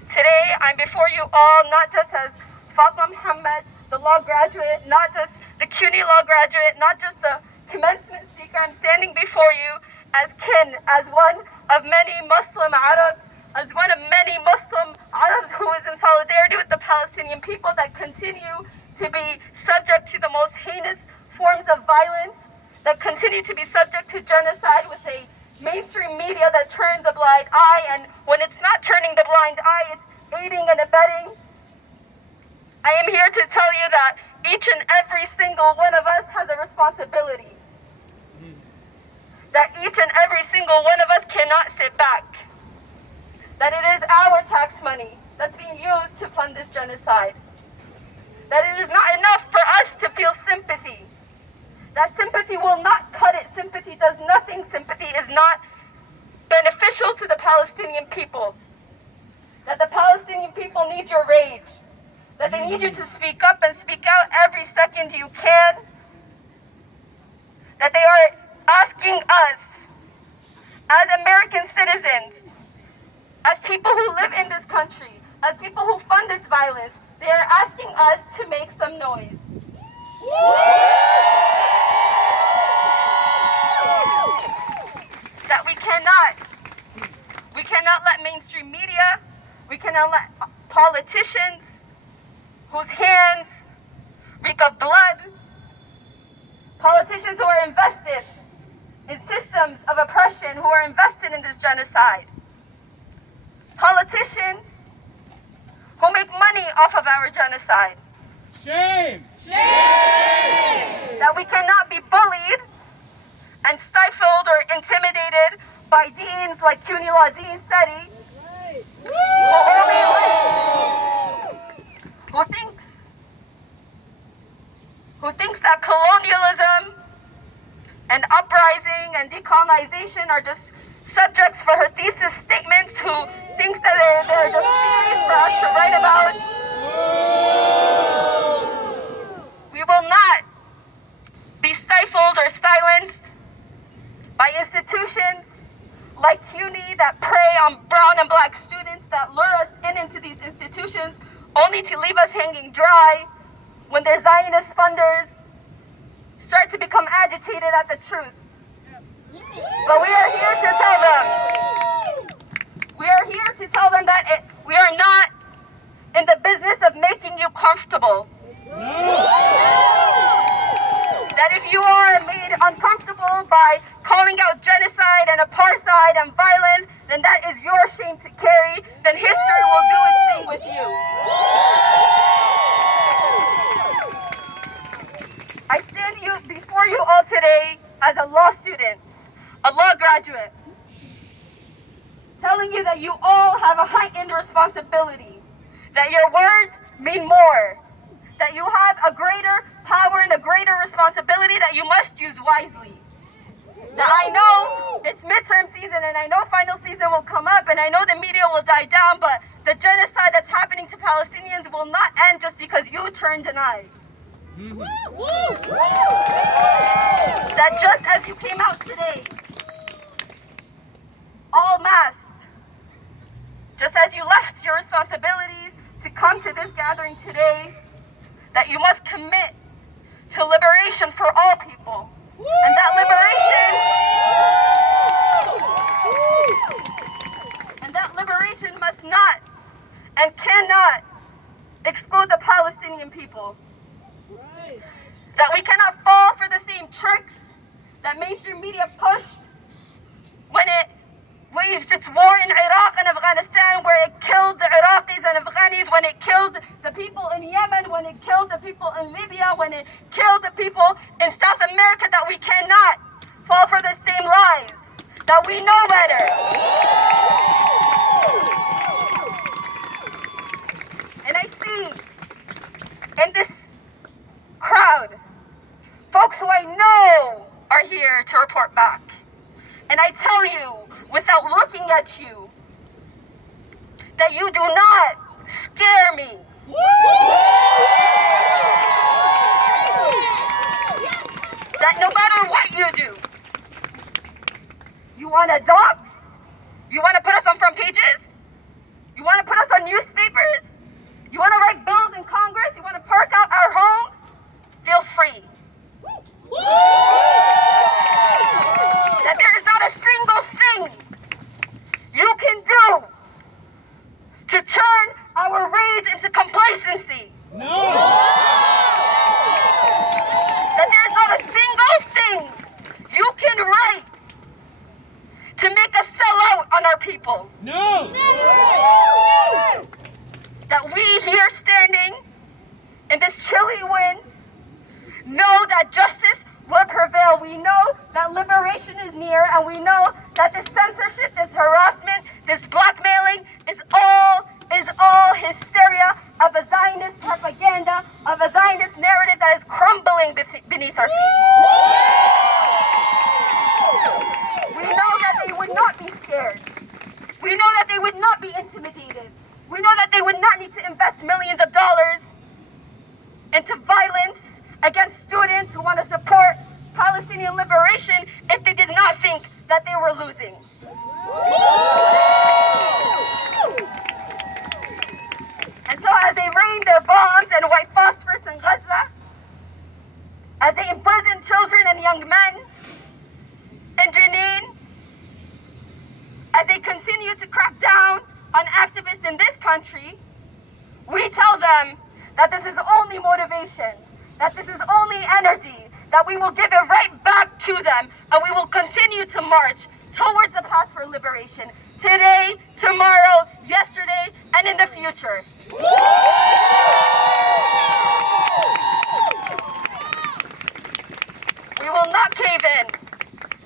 Today, I'm before you all not just as Fatima Mohammed, the law graduate, not just the CUNY law graduate, not just the commencement speaker. I'm standing before you as kin, as one of many Muslim Arabs, as one of many Muslim Arabs who is in solidarity with the Palestinian people that continue to be subject to the most heinous forms of violence, that continue to be subject to genocide with a mainstream media that turns a blind eye, and when it's not turning the blind eye, it's aiding and abetting. I am here to tell you that each and every single one of us has a responsibility. That each and every single one of us cannot sit back. That it is our tax money that's being used to fund this genocide. That it is not enough for us to feel sympathy. That sympathy will not cut it. Sympathy does nothing. Sympathy is not beneficial to the Palestinian people. That the Palestinian people need your rage. That they need you to speak up and speak out every second you can. That they are asking us, as American citizens, as people who live in this country, as people who fund this violence, they are asking us to make some noise. That we cannot let mainstream media, we cannot let politicians whose hands reek of blood, politicians who are invested in systems of oppression, who are invested in this genocide, politicians who make money off of our genocide. Shame! Shame! That we cannot be bullied and stifled or intimidated by deans like CUNY Law Dean Seti, who thinks that colonialism and uprising and decolonization are just subjects for her thesis statements, who thinks that they're just theories for us to write about. We will not be stifled or silenced by institutions like CUNY that prey on brown and black students, that lure us into these institutions only to leave us hanging dry when their Zionist funders start to become agitated at the truth. But we are here to tell them, that we are not in the business of making you comfortable. That if you are made uncomfortable by calling out genocide and apartheid and violence, then that is your shame to carry, then history will do its thing with you. I stand before you all today as a law student, a law graduate, telling you that you all have a heightened responsibility, that your words mean more, that you have a greater power and a greater responsibility that you must use wisely. Now, I know it's midterm season and I know final season will come up and I know the media will die down, but the genocide that's happening to Palestinians will not end just because you turned an eye. That just as you came out today, all masked, just as you left your responsibilities to come to this gathering today, that you must commit to liberation for all people. And that liberation must not and cannot exclude the Palestinian people. That we cannot fall for the same tricks that mainstream media pushed when it waged its war in Iraq and Afghanistan, where it killed the Iraqis and Afghanis, when it killed the people in Yemen, when it killed the people in Libya, when it killed the people in South America, that we cannot fall for the same lies, that we know better. And I see in this crowd folks who I know are here to report back. And I tell you, without looking at you, that you do not scare me. That no matter what you do, you want to dox? You want to put us on front pages? You want to put us on newspapers? You want to write bills in Congress? You want to park out our homes? Feel free. That there is not a single thing you can do to turn our rage into complacency. No! That there is not a single thing you can write to make us sell out on our people. No! That we here standing in this chilly wind know that justice will prevail. We know that liberation is near, and we know that this censorship, this harassment, this blackmailing is all hysteria of a Zionist propaganda, of a Zionist narrative that is crumbling beneath our feet. We know that they would not be scared. We know that they would not be intimidated. We know that they would not need to invest millions of dollars into violence against students who want to support Palestinian liberation if they did not think that they were losing. And so as they rain their bombs and white phosphorus in Gaza, as they imprison children and young men in Jenin, as they continue to crack down on activists in this country, we tell them that this is only motivation, that this is only energy, that we will give it right back to them, and we will continue to march towards the path for liberation, today, tomorrow, yesterday, and in the future. We will not cave in,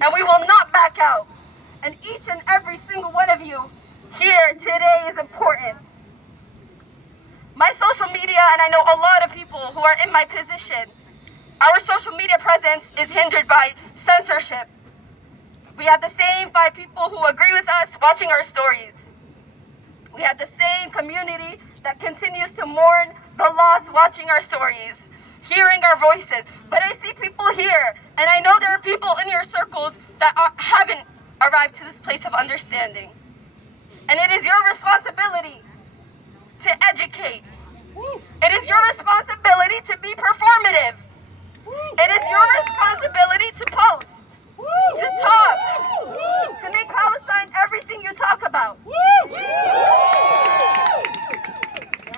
and we will not back out. And each and every single one of you here today is important. My social media, and I know a lot of people who are in my position, our social media presence is hindered by censorship. We have the same 5 people who agree with us watching our stories. We have the same community that continues to mourn the loss watching our stories, hearing our voices. But I see people here, and I know there are people in your circles that haven't arrived to this place of understanding. And it is your responsibility to educate. It is your responsibility to be performative. It is your responsibility to post, to talk, to make Palestine everything you talk about.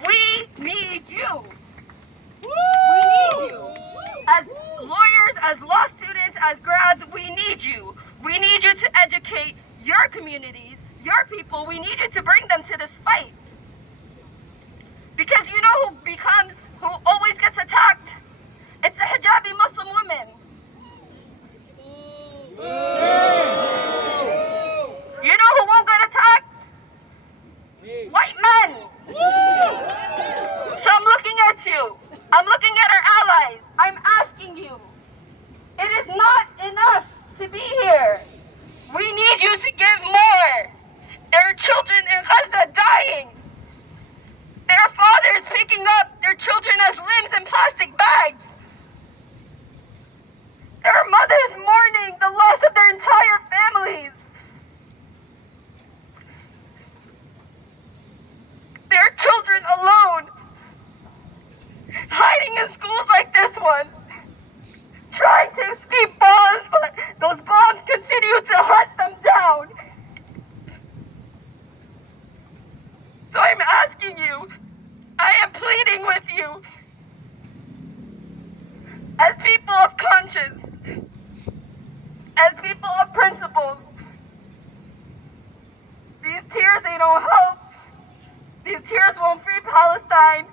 We need you. We need you. As lawyers, as law students, as grads, we need you. We need you to educate your communities, your people. We need you to bring them to this fight. Because you know who always gets attacked? It's the hijabi Muslim women. You know who won't get attacked? White men. So I'm looking at you. I'm enough to be here. We need you to give more. There are children in Gaza dying. There are fathers picking up their children as limbs in plastic bags. There are mothers mourning the loss of their entire families. There are children alone, hiding in schools like this one, trying to escape bombs, but those bombs continue to hunt them down. So I'm asking you, I am pleading with you, as people of conscience, as people of principles. These tears, they don't help. These tears won't free Palestine,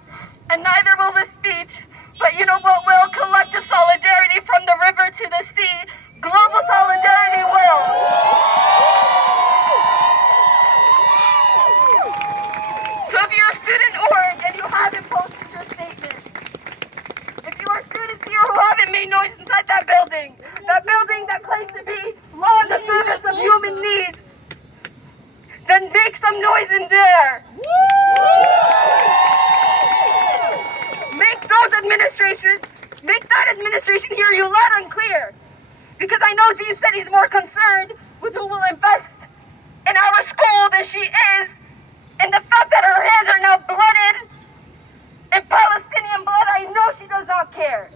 and neither will this speech. But you know what will? Collective solidarity from the river to the sea. Global solidarity will. So if you're a student org and you haven't posted your statement, if you are students here who haven't made noise inside that building that claims to be law in the service of human needs, then make some noise in there. Make that administration hear you loud and clear. Because I know Dean said he's more concerned with who will invest in our school than she is in the fact that her hands are now blooded in Palestinian blood. I know she does not care.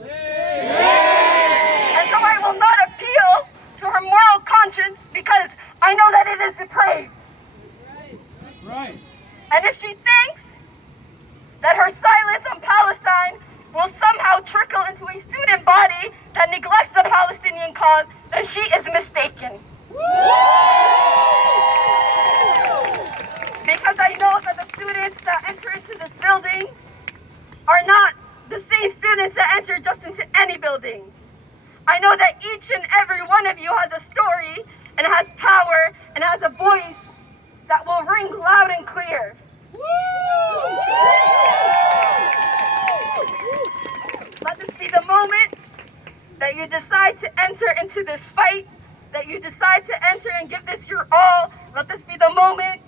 And so I will not appeal to her moral conscience because I know that it is depraved. Right. And if she thinks that her silence on Palestine will somehow trickle into a student body that neglects the Palestinian cause, then she is mistaken. Because I know that the students that enter into this building are not the same students that enter just into any building. I know that each and every one of you has a story and has power and has a voice that will ring loud and clear. Let this be the moment that you decide to enter into this fight, that you decide to enter and give this your all. Let this be the moment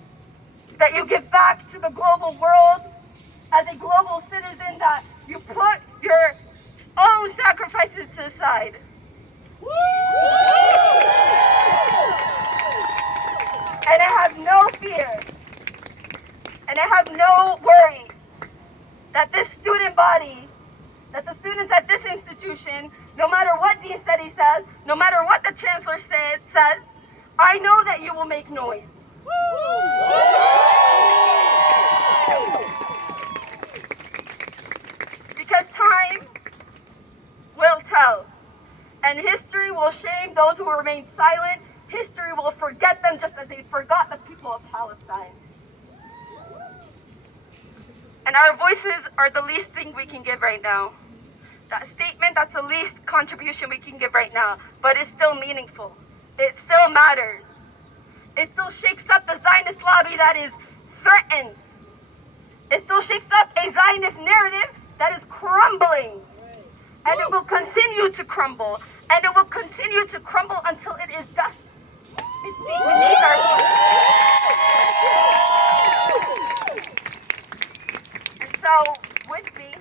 that you give back to the global world as a global citizen, that you put your own sacrifices to the side. And I have no fear, and I have no worry that this student body, that the students at this institution, no matter what Dean Steady says, no matter what the Chancellor says, I know that you will make noise. Because time will tell, and history will shame those who remain silent. History will forget them just as they forgot the people of Palestine. And our voices are the least thing we can give right now. That statement, that's the least contribution we can give right now, but it's still meaningful. It still matters. It still shakes up the Zionist lobby that is threatened. It still shakes up a Zionist narrative that is crumbling. And it will continue to crumble. And it will continue to crumble until it is dust. It's beneath our feet. And so, with me,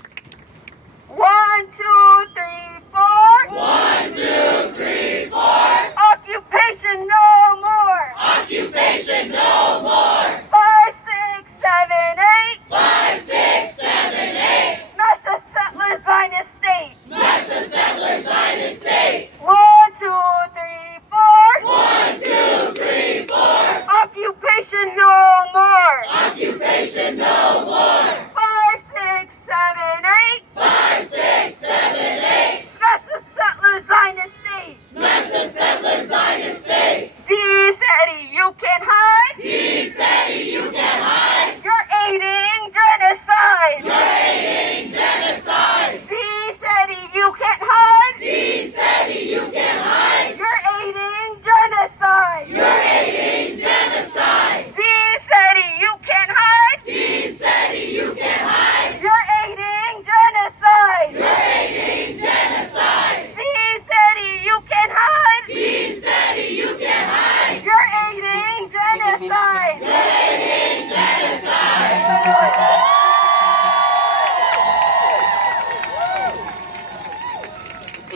1, 2, 3, 4. 1, 2, 3, 4. Occupation no more. Occupation no more. 5, 6, 7, 8. 5, 6, 7, 8. Smash the settler Zionist state. Smash the settler Zionist state. 1, 2, 3, 4. 1, 2, 3, 4. Occupation no more. Occupation no more. 5, 6, 7, 8. 5, 6, 7, 8. Smash the settler Zionist state. Smash the settler Zionist state. D. City, you can hide. D.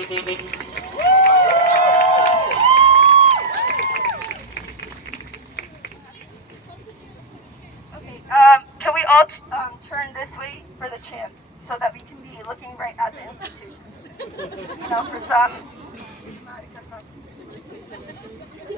Okay, can we all turn this way for the chants so that we can be looking right at the institution? You know, for some.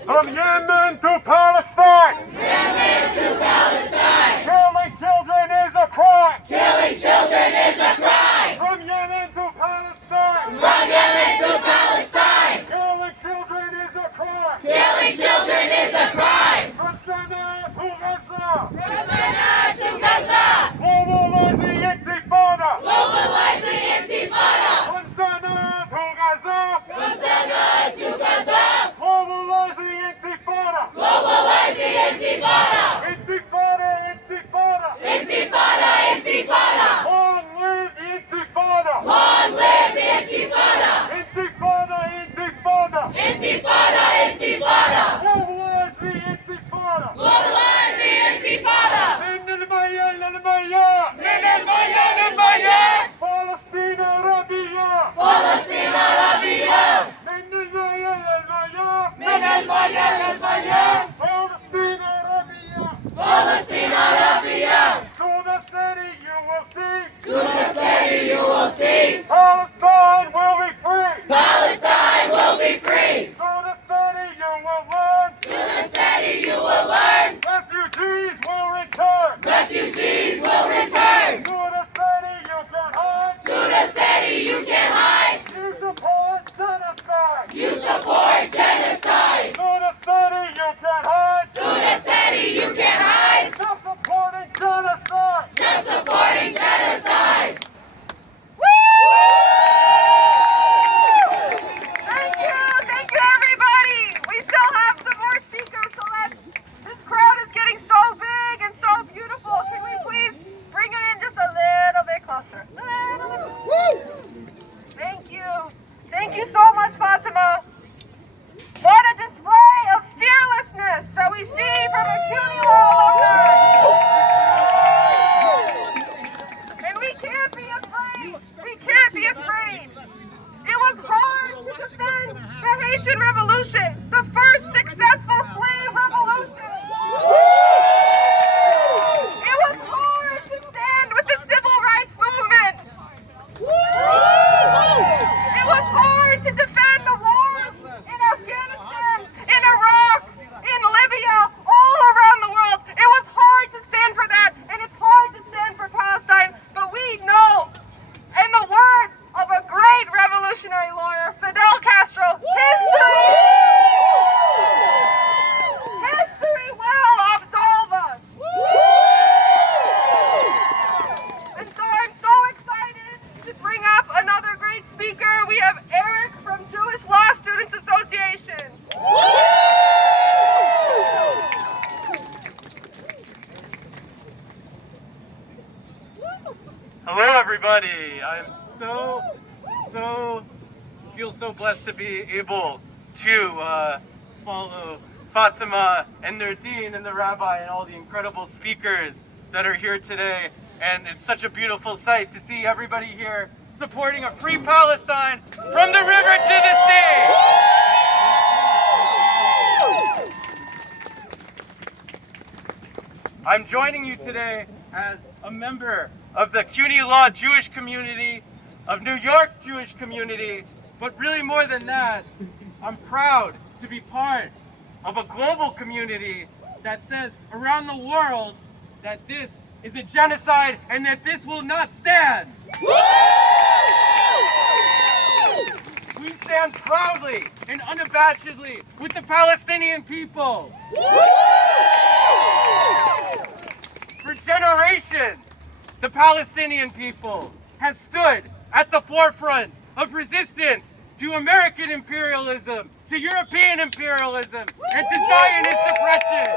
From Yemen to Palestine! Yemen to Palestine! Killing children is a crime! Killing children is a crime! From Yemen to Palestine! From Yemen to Palestine! Killing children is a crime! Killing children is a crime! From Sana'a to Gaza! From Sana'a to Gaza! Globalizing Intifada! Globalizing Intifada! From Sana'a to Gaza! From Sana'a to Gaza! Globalizing Intifada! Globalizing Intifada! Intifada! Intifada! Intifada! Intifada! Long live Intifada! Long live the Intifada! Intifada! Intifada! Intifada! Intifada! Globalize the Intifada! Globalize the Intifada! من المياه إلى المياه! من المياه للمياه! فلسطين عربية! فلسطين عربية! من المياه إلى المياه! من المياه للمياه! فلسطين عربية! فلسطين عربية! Soon as city you will see! Soon as city you will see! Palestine will be free! Palestine will be free! Soon as city you will learn! Soon as city you will learn! Refugees will return! Refugees will return! Soon as city you can hide! Soon as city you can hide! You support genocide! You support genocide! Soon as city you can hide! Soon as city you can hide! Stop supporting genocide! Stop supporting genocide! Thank you everybody! We still have some more speakers, so this crowd is getting so big and so beautiful. Can we please bring it in just a little bit closer? Thank you. Thank you so much, Fatima. What a display of fearlessness that we see from a CUNY alumni. And we can't be afraid. We can't be afraid. It was hard to defend the Haitian Revolution, the first successful slave revolution. It was hard to stand with the civil rights movement. It was hard to defend the wars in Afghanistan, in Iraq, in Libya, all around the world. It was hard to stand for that, and it's hard to stand for Palestine, but we know, in the words of a great revolutionary lawyer, Fidel Castro, history will absolve us. And so I'm so excited to bring up another great speaker. We have Eric from Jewish Law Students Association. Hello everybody! I'm feel so blessed to be able to follow Fatima and Nurdin and the rabbi and all the incredible speakers that are here today. And it's such a beautiful sight to see everybody here supporting a free Palestine from the river to the sea! I'm joining you today as a member of the CUNY Law Jewish community, of New York's Jewish community, but really more than that, I'm proud to be part of a global community that says around the world that this is a genocide and that this will not stand. We stand proudly and unabashedly with the Palestinian people. For generations, the Palestinian people have stood at the forefront of resistance to American imperialism, to European imperialism, and to Zionist oppression.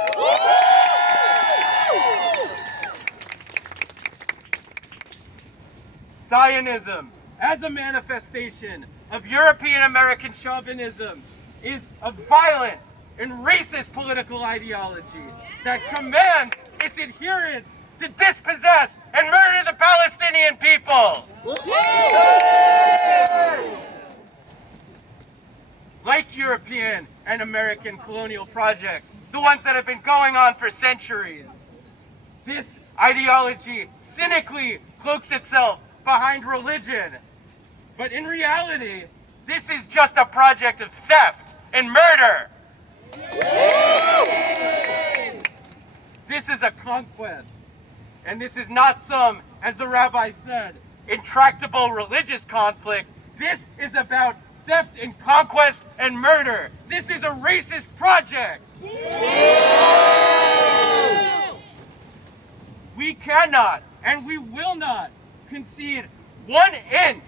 Zionism, as a manifestation of European American chauvinism, is a violent and racist political ideology that commands its adherents to dispossess and murder the Palestinian people. European and American colonial projects, the ones that have been going on for centuries. This ideology cynically cloaks itself behind religion. But in reality, this is just a project of theft and murder. This is a conquest. And this is not some, as the rabbi said, intractable religious conflict. This is about theft and conquest and murder. This is a racist project. We cannot and we will not concede 1 inch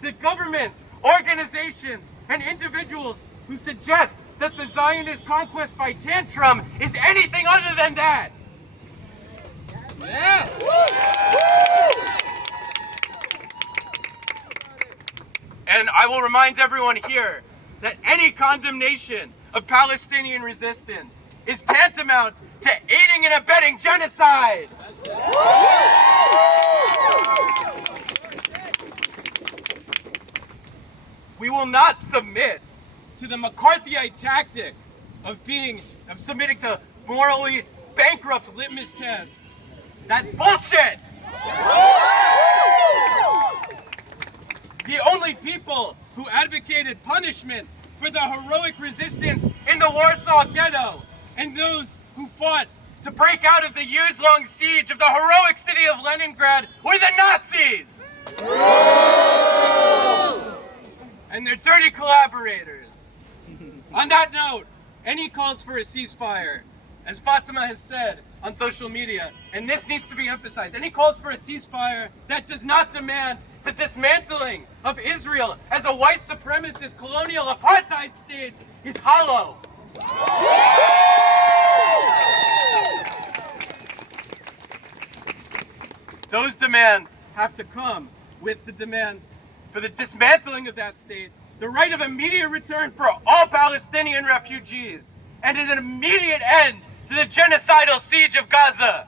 to governments, organizations, and individuals who suggest that the Zionist conquest by tantrum is anything other than that. Yeah. And I will remind everyone here that any condemnation of Palestinian resistance is tantamount to aiding and abetting genocide. We will not submit to the McCarthyite tactic of submitting to morally bankrupt litmus tests. That's bullshit! The only people who advocated punishment for the heroic resistance in the Warsaw Ghetto and those who fought to break out of the years-long siege of the heroic city of Leningrad were the Nazis! And their dirty collaborators. On that note, any calls for a ceasefire, as Fatima has said on social media, and this needs to be emphasized, any calls for a ceasefire that does not demand the dismantling of Israel as a white supremacist colonial apartheid state is hollow. Those demands have to come with the demands for the dismantling of that state, the right of immediate return for all Palestinian refugees, and an immediate end to the genocidal siege of Gaza.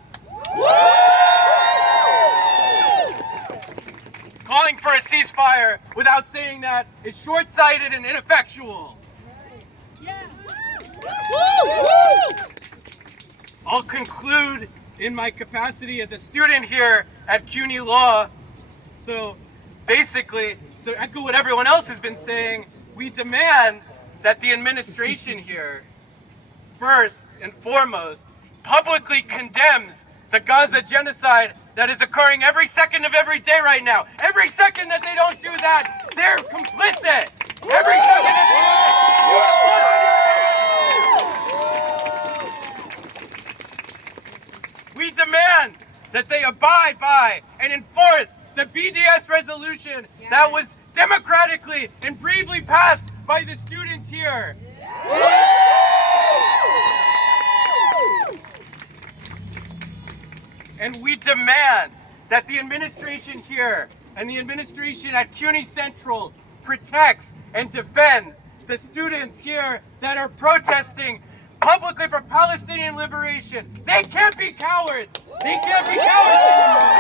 Calling for a ceasefire without saying that is short-sighted and ineffectual. I'll conclude in my capacity as a student here at CUNY Law. So basically, to echo what everyone else has been saying, we demand that the administration here, first and foremost, publicly condemns the Gaza genocide that is occurring every second of every day right now. Every second that they don't do that, they're complicit. Every second that they We demand that they abide by and enforce the BDS resolution that was democratically and bravely passed by the students here. And we demand that the administration here and the administration at CUNY Central protects and defends the students here that are protesting publicly for Palestinian liberation. They can't be cowards. They can't be cowards anymore.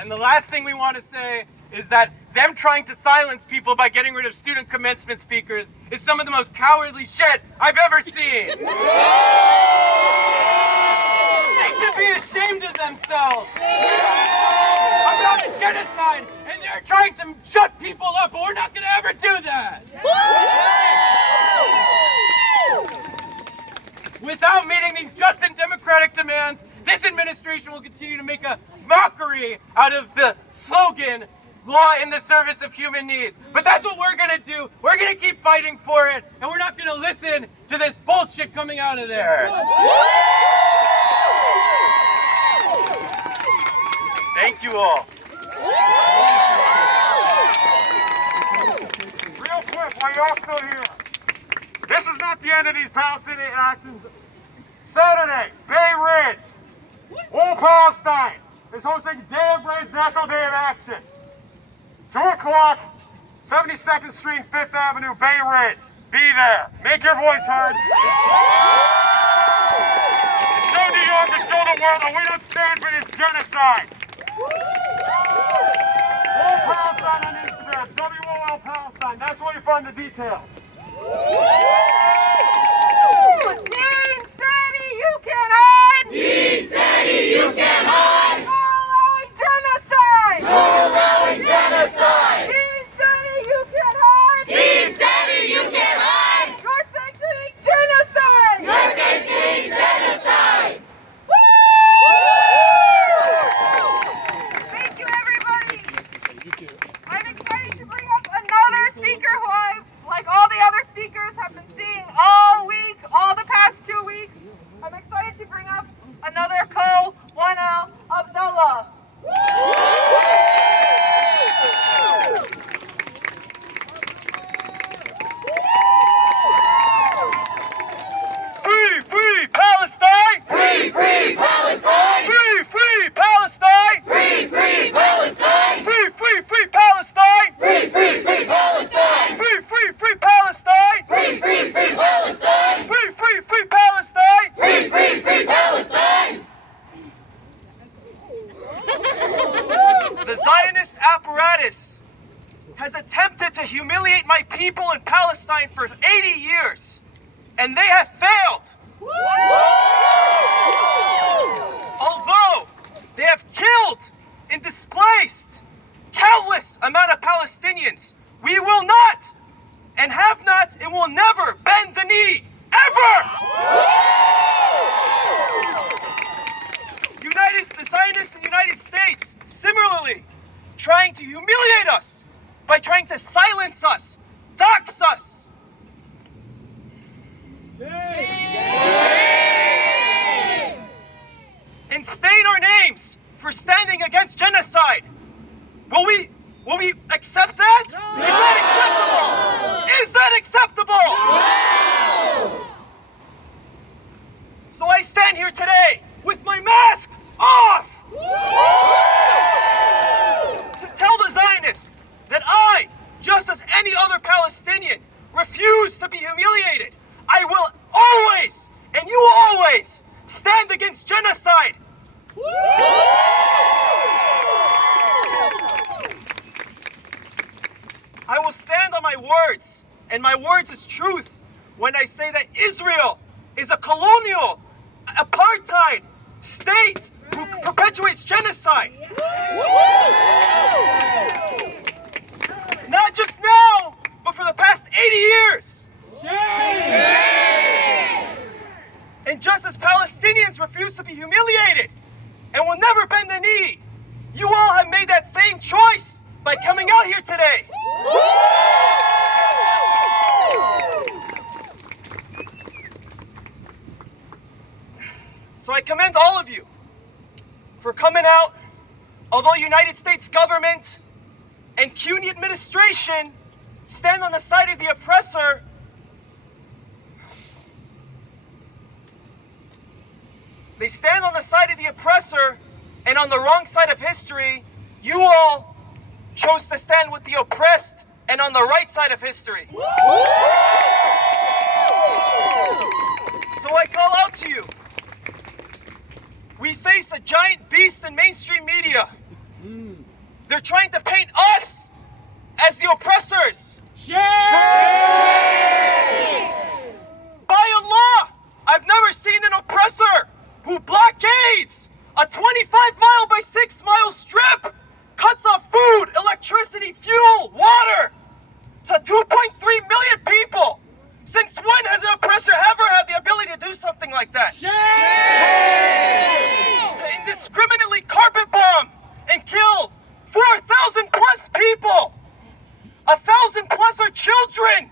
And the last thing we want to say is that them trying to silence people by getting rid of student commencement speakers is some of the most cowardly shit I've ever seen. They should be ashamed of themselves. About a genocide, and they're trying to shut people up, but we're not going to ever do that. Without meeting these just and democratic demands, this administration will continue to make a mockery out of the slogan, law in the service of human needs. But that's what we're going to do. We're going to keep fighting for it, and we're not going to listen to this bullshit coming out of there. Thank you all. Real quick, while you're all still here, this is not the end of these Palestinian actions. Saturday, Bay Ridge, all Palestine is hosting Day of Rage, National Day of Action. 2 o'clock, 72nd Street, 5th Avenue, Bay Ridge. Be there. Make your voice heard. Show New York and show the world that we don't stand for this genocide. All Palestine address, WOL Palestine. That's where you find the details. Dean City, you can't hide! Dean City, you can't hide! No allowing genocide! No allowing genocide! Dean City, you can't hide! Dean City, you can't hide! You're sanctioning genocide! You're sanctioning genocide! Thank you, everybody! I'm excited to bring up another speaker who I, like all the other speakers, have been seeing all week, all the past 2 weeks. I'm excited to bring up another co-1L, Abdullah. Free, free Palestine! Free, free Palestine! Free, free Palestine! Free, free Palestine! Free, free, free Palestine! Free, free, free Palestine! Free, free, free Palestine! Free, free, free Palestine! Free, free, free Palestine! Free, free, free Palestine! The Zionist apparatus has attempted to humiliate my people in Palestine for 80 years, and they have failed. Although they have killed and displaced countless amount of Palestinians, we will not and have not and will never bend the knee, ever! The Zionists in the United States, similarly, trying to humiliate us by trying to silence us, dox us. And stain our names for standing against genocide. Will we accept that? No. Is that acceptable? No. So I stand here today with my mask off to tell the Zionists that I, just as any other Palestinian, refuse to be humiliated. I will always, and you will always, stand against genocide. I will stand on my words, and my words is truth, when I say that Israel is a colonial, apartheid state who perpetuates genocide. Not just now, but for the past 80 years. And just as Palestinians refuse to be humiliated and will never bend the knee, you all have made that same choice by coming out here today. So I commend all of you for coming out, although United States government and CUNY administration stand on the side of the oppressor. They stand on the side of the oppressor and on the wrong side of history. You all chose to stand with the oppressed and on the right side of history. So I call out to you. We face a giant beast in mainstream media. They're trying to paint us as the oppressors. By Allah, I've never seen an oppressor who blockades a 25-mile by 6-mile strip, cuts off food, electricity, fuel, water to 2.3 million people. Since when has an oppressor ever had the ability to do something like that? To indiscriminately carpet bomb and kill 4,000 plus people. 1,000 plus are children.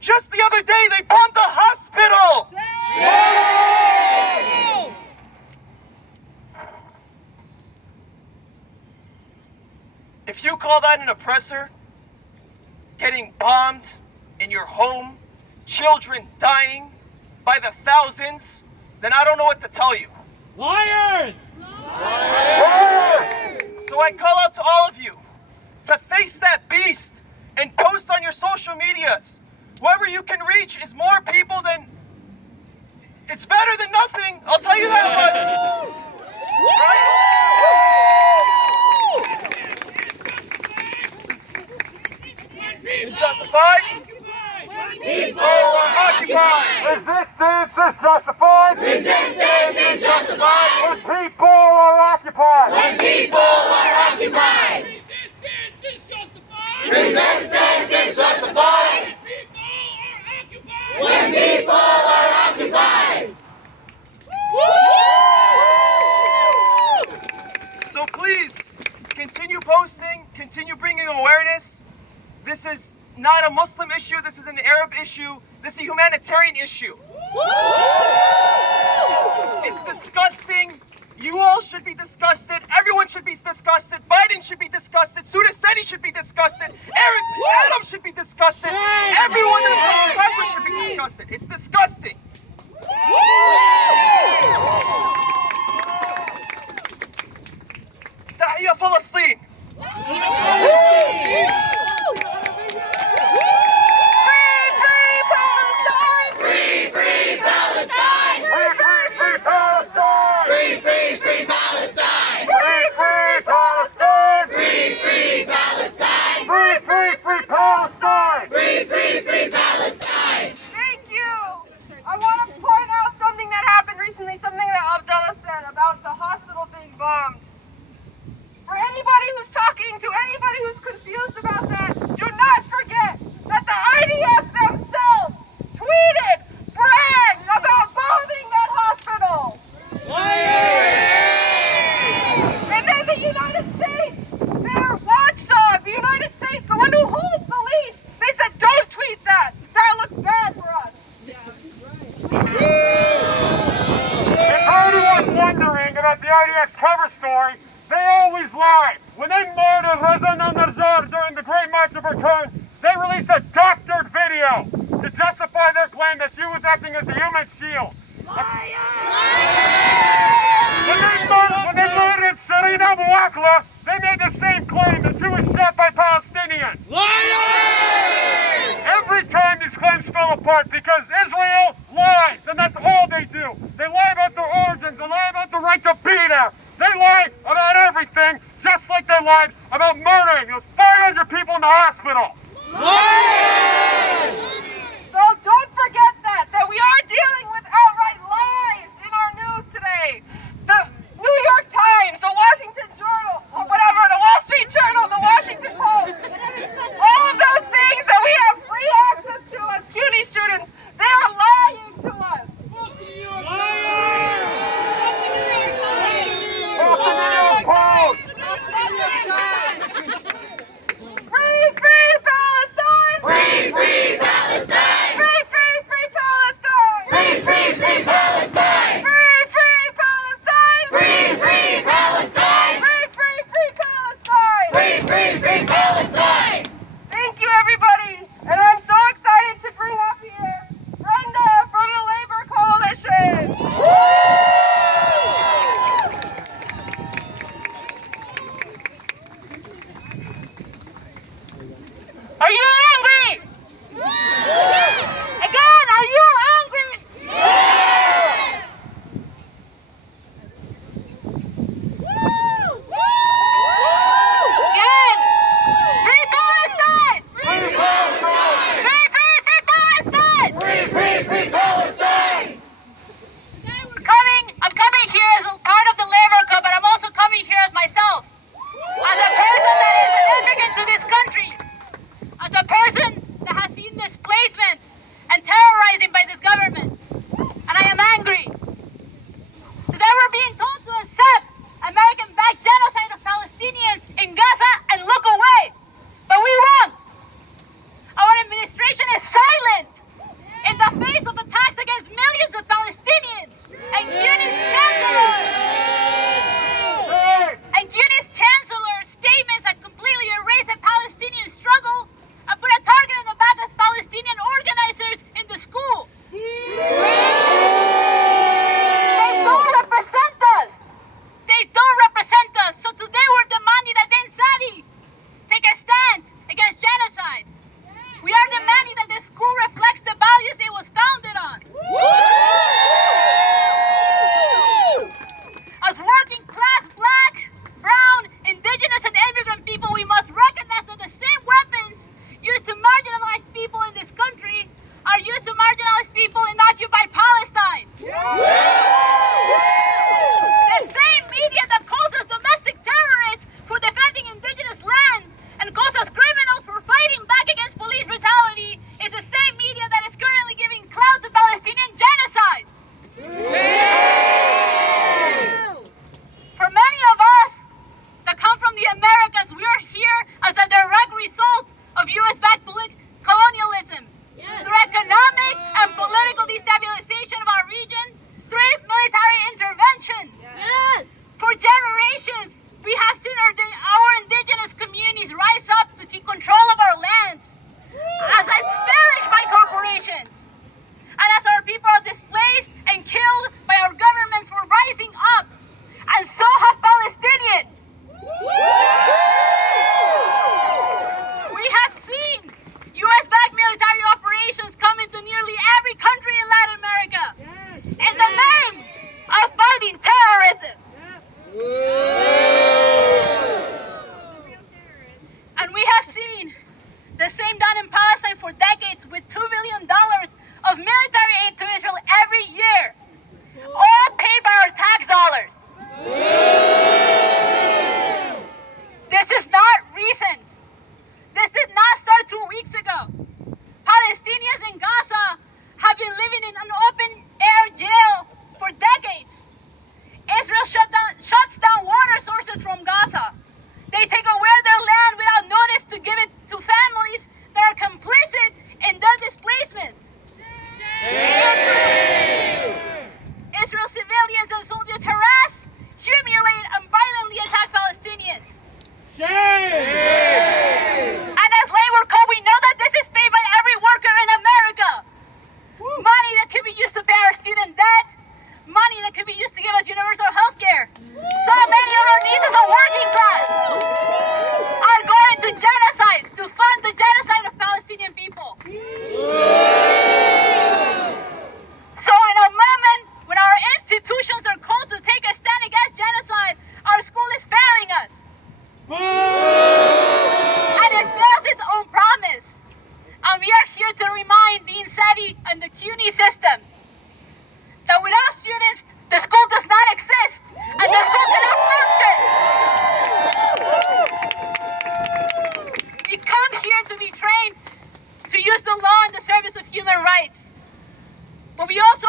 Just the other day, they bombed the hospital. If you call that an oppressor, getting bombed in your home, children dying by the thousands, then I don't know what to tell you. Liars! So I call out to all of you to face that beast and post on your social medias. Whoever you can reach is more people than... It's better than nothing, I'll tell you that much. Right? justified? People are occupied. Resistance is justified. Resistance is justified. When people are occupied. When people are occupied. Resistance is justified. Resistance is justified. When people are occupied. When people are occupied. So please, continue posting, continue bringing awareness. This is not a Muslim issue, this is an Arab issue, this is a humanitarian issue. It's disgusting. You all should be disgusted. Everyone should be disgusted. Biden should be disgusted. Sudaseni should be disgusted. Adam should be disgusted. Everyone in the Congress should be disgusted. It's disgusting. Tahiyya Palestine. Free, free Palestine. Free, free, free Palestine. Free, free, free Palestine. Free, free Palestine. Free, free Palestine. Free, free, free Palestine. Free, free, free Palestine. Thank you. I want to point out something that happened recently, something that Abdullah said about the hospital being bombed. For anybody who's talking to anybody who's confused about that, do not forget that the IDF themselves tweeted, bragged about bombing that hospital. And then the United States, their watchdog, the United States, the one who holds the leash, they said, don't tweet that. That looks bad for us. If anyone's wondering about the IDF's cover story, they always lie. When they murdered Reza Nandarjar during the Great March of Return, they released a doctored video to justify their claim that she was acting as a human shield. When they murdered Sharina Muakla, they made the same claim that she was shot by Palestinians. Every time these claims fell apart because Israel lies, and that's all they do. They lie about their origins, they lie about the right to be there. They lie about everything, just like they lied about murdering those 500 people in the hospital. So don't forget that we are dealing with outright lies in our news today. The New York Times, the Washington Journal, or whatever, the Wall Street Journal, the Washington Post, all of those things that we have free access to as CUNY students, they are lying to us. Free, free They take away their land without notice to give it to families that are complicit in their displacement. Israel civilians and soldiers harass, humiliate, and violently attack Palestinians. And as labor code, we know that this is paid by every worker in America. Money that could be used to pay our student debt, money that could be used to give us universal health care. So many of our nieces are working class are going to genocide, to fund the genocide of Palestinian people. So in a moment when our institutions are called to take a stand against genocide, our school is failing us. And it fails its own promise. And we are here to remind the INSETI and the CUNY system that without students, the school does not exist, and the school cannot function. We come here to be trained to use the law in the service of human rights. But we also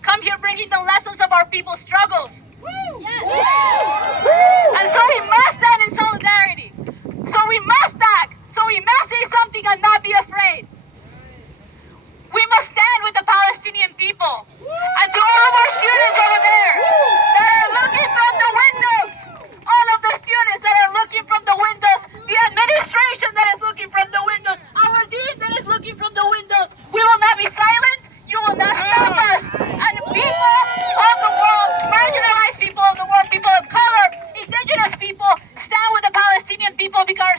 come here bringing the lessons of our people's struggles. And so we must stand in solidarity. So we must act. So we must say something and not be afraid. We must stand with the Palestinian people. And to all of our students over there that are looking from the windows, all of the students that are looking from the windows, the administration that is looking from the windows, our dean that is looking from the windows, we will not be silent. You will not stop us. And people of the world, marginalized people of the world, people of color, indigenous people, stand with the Palestinian people because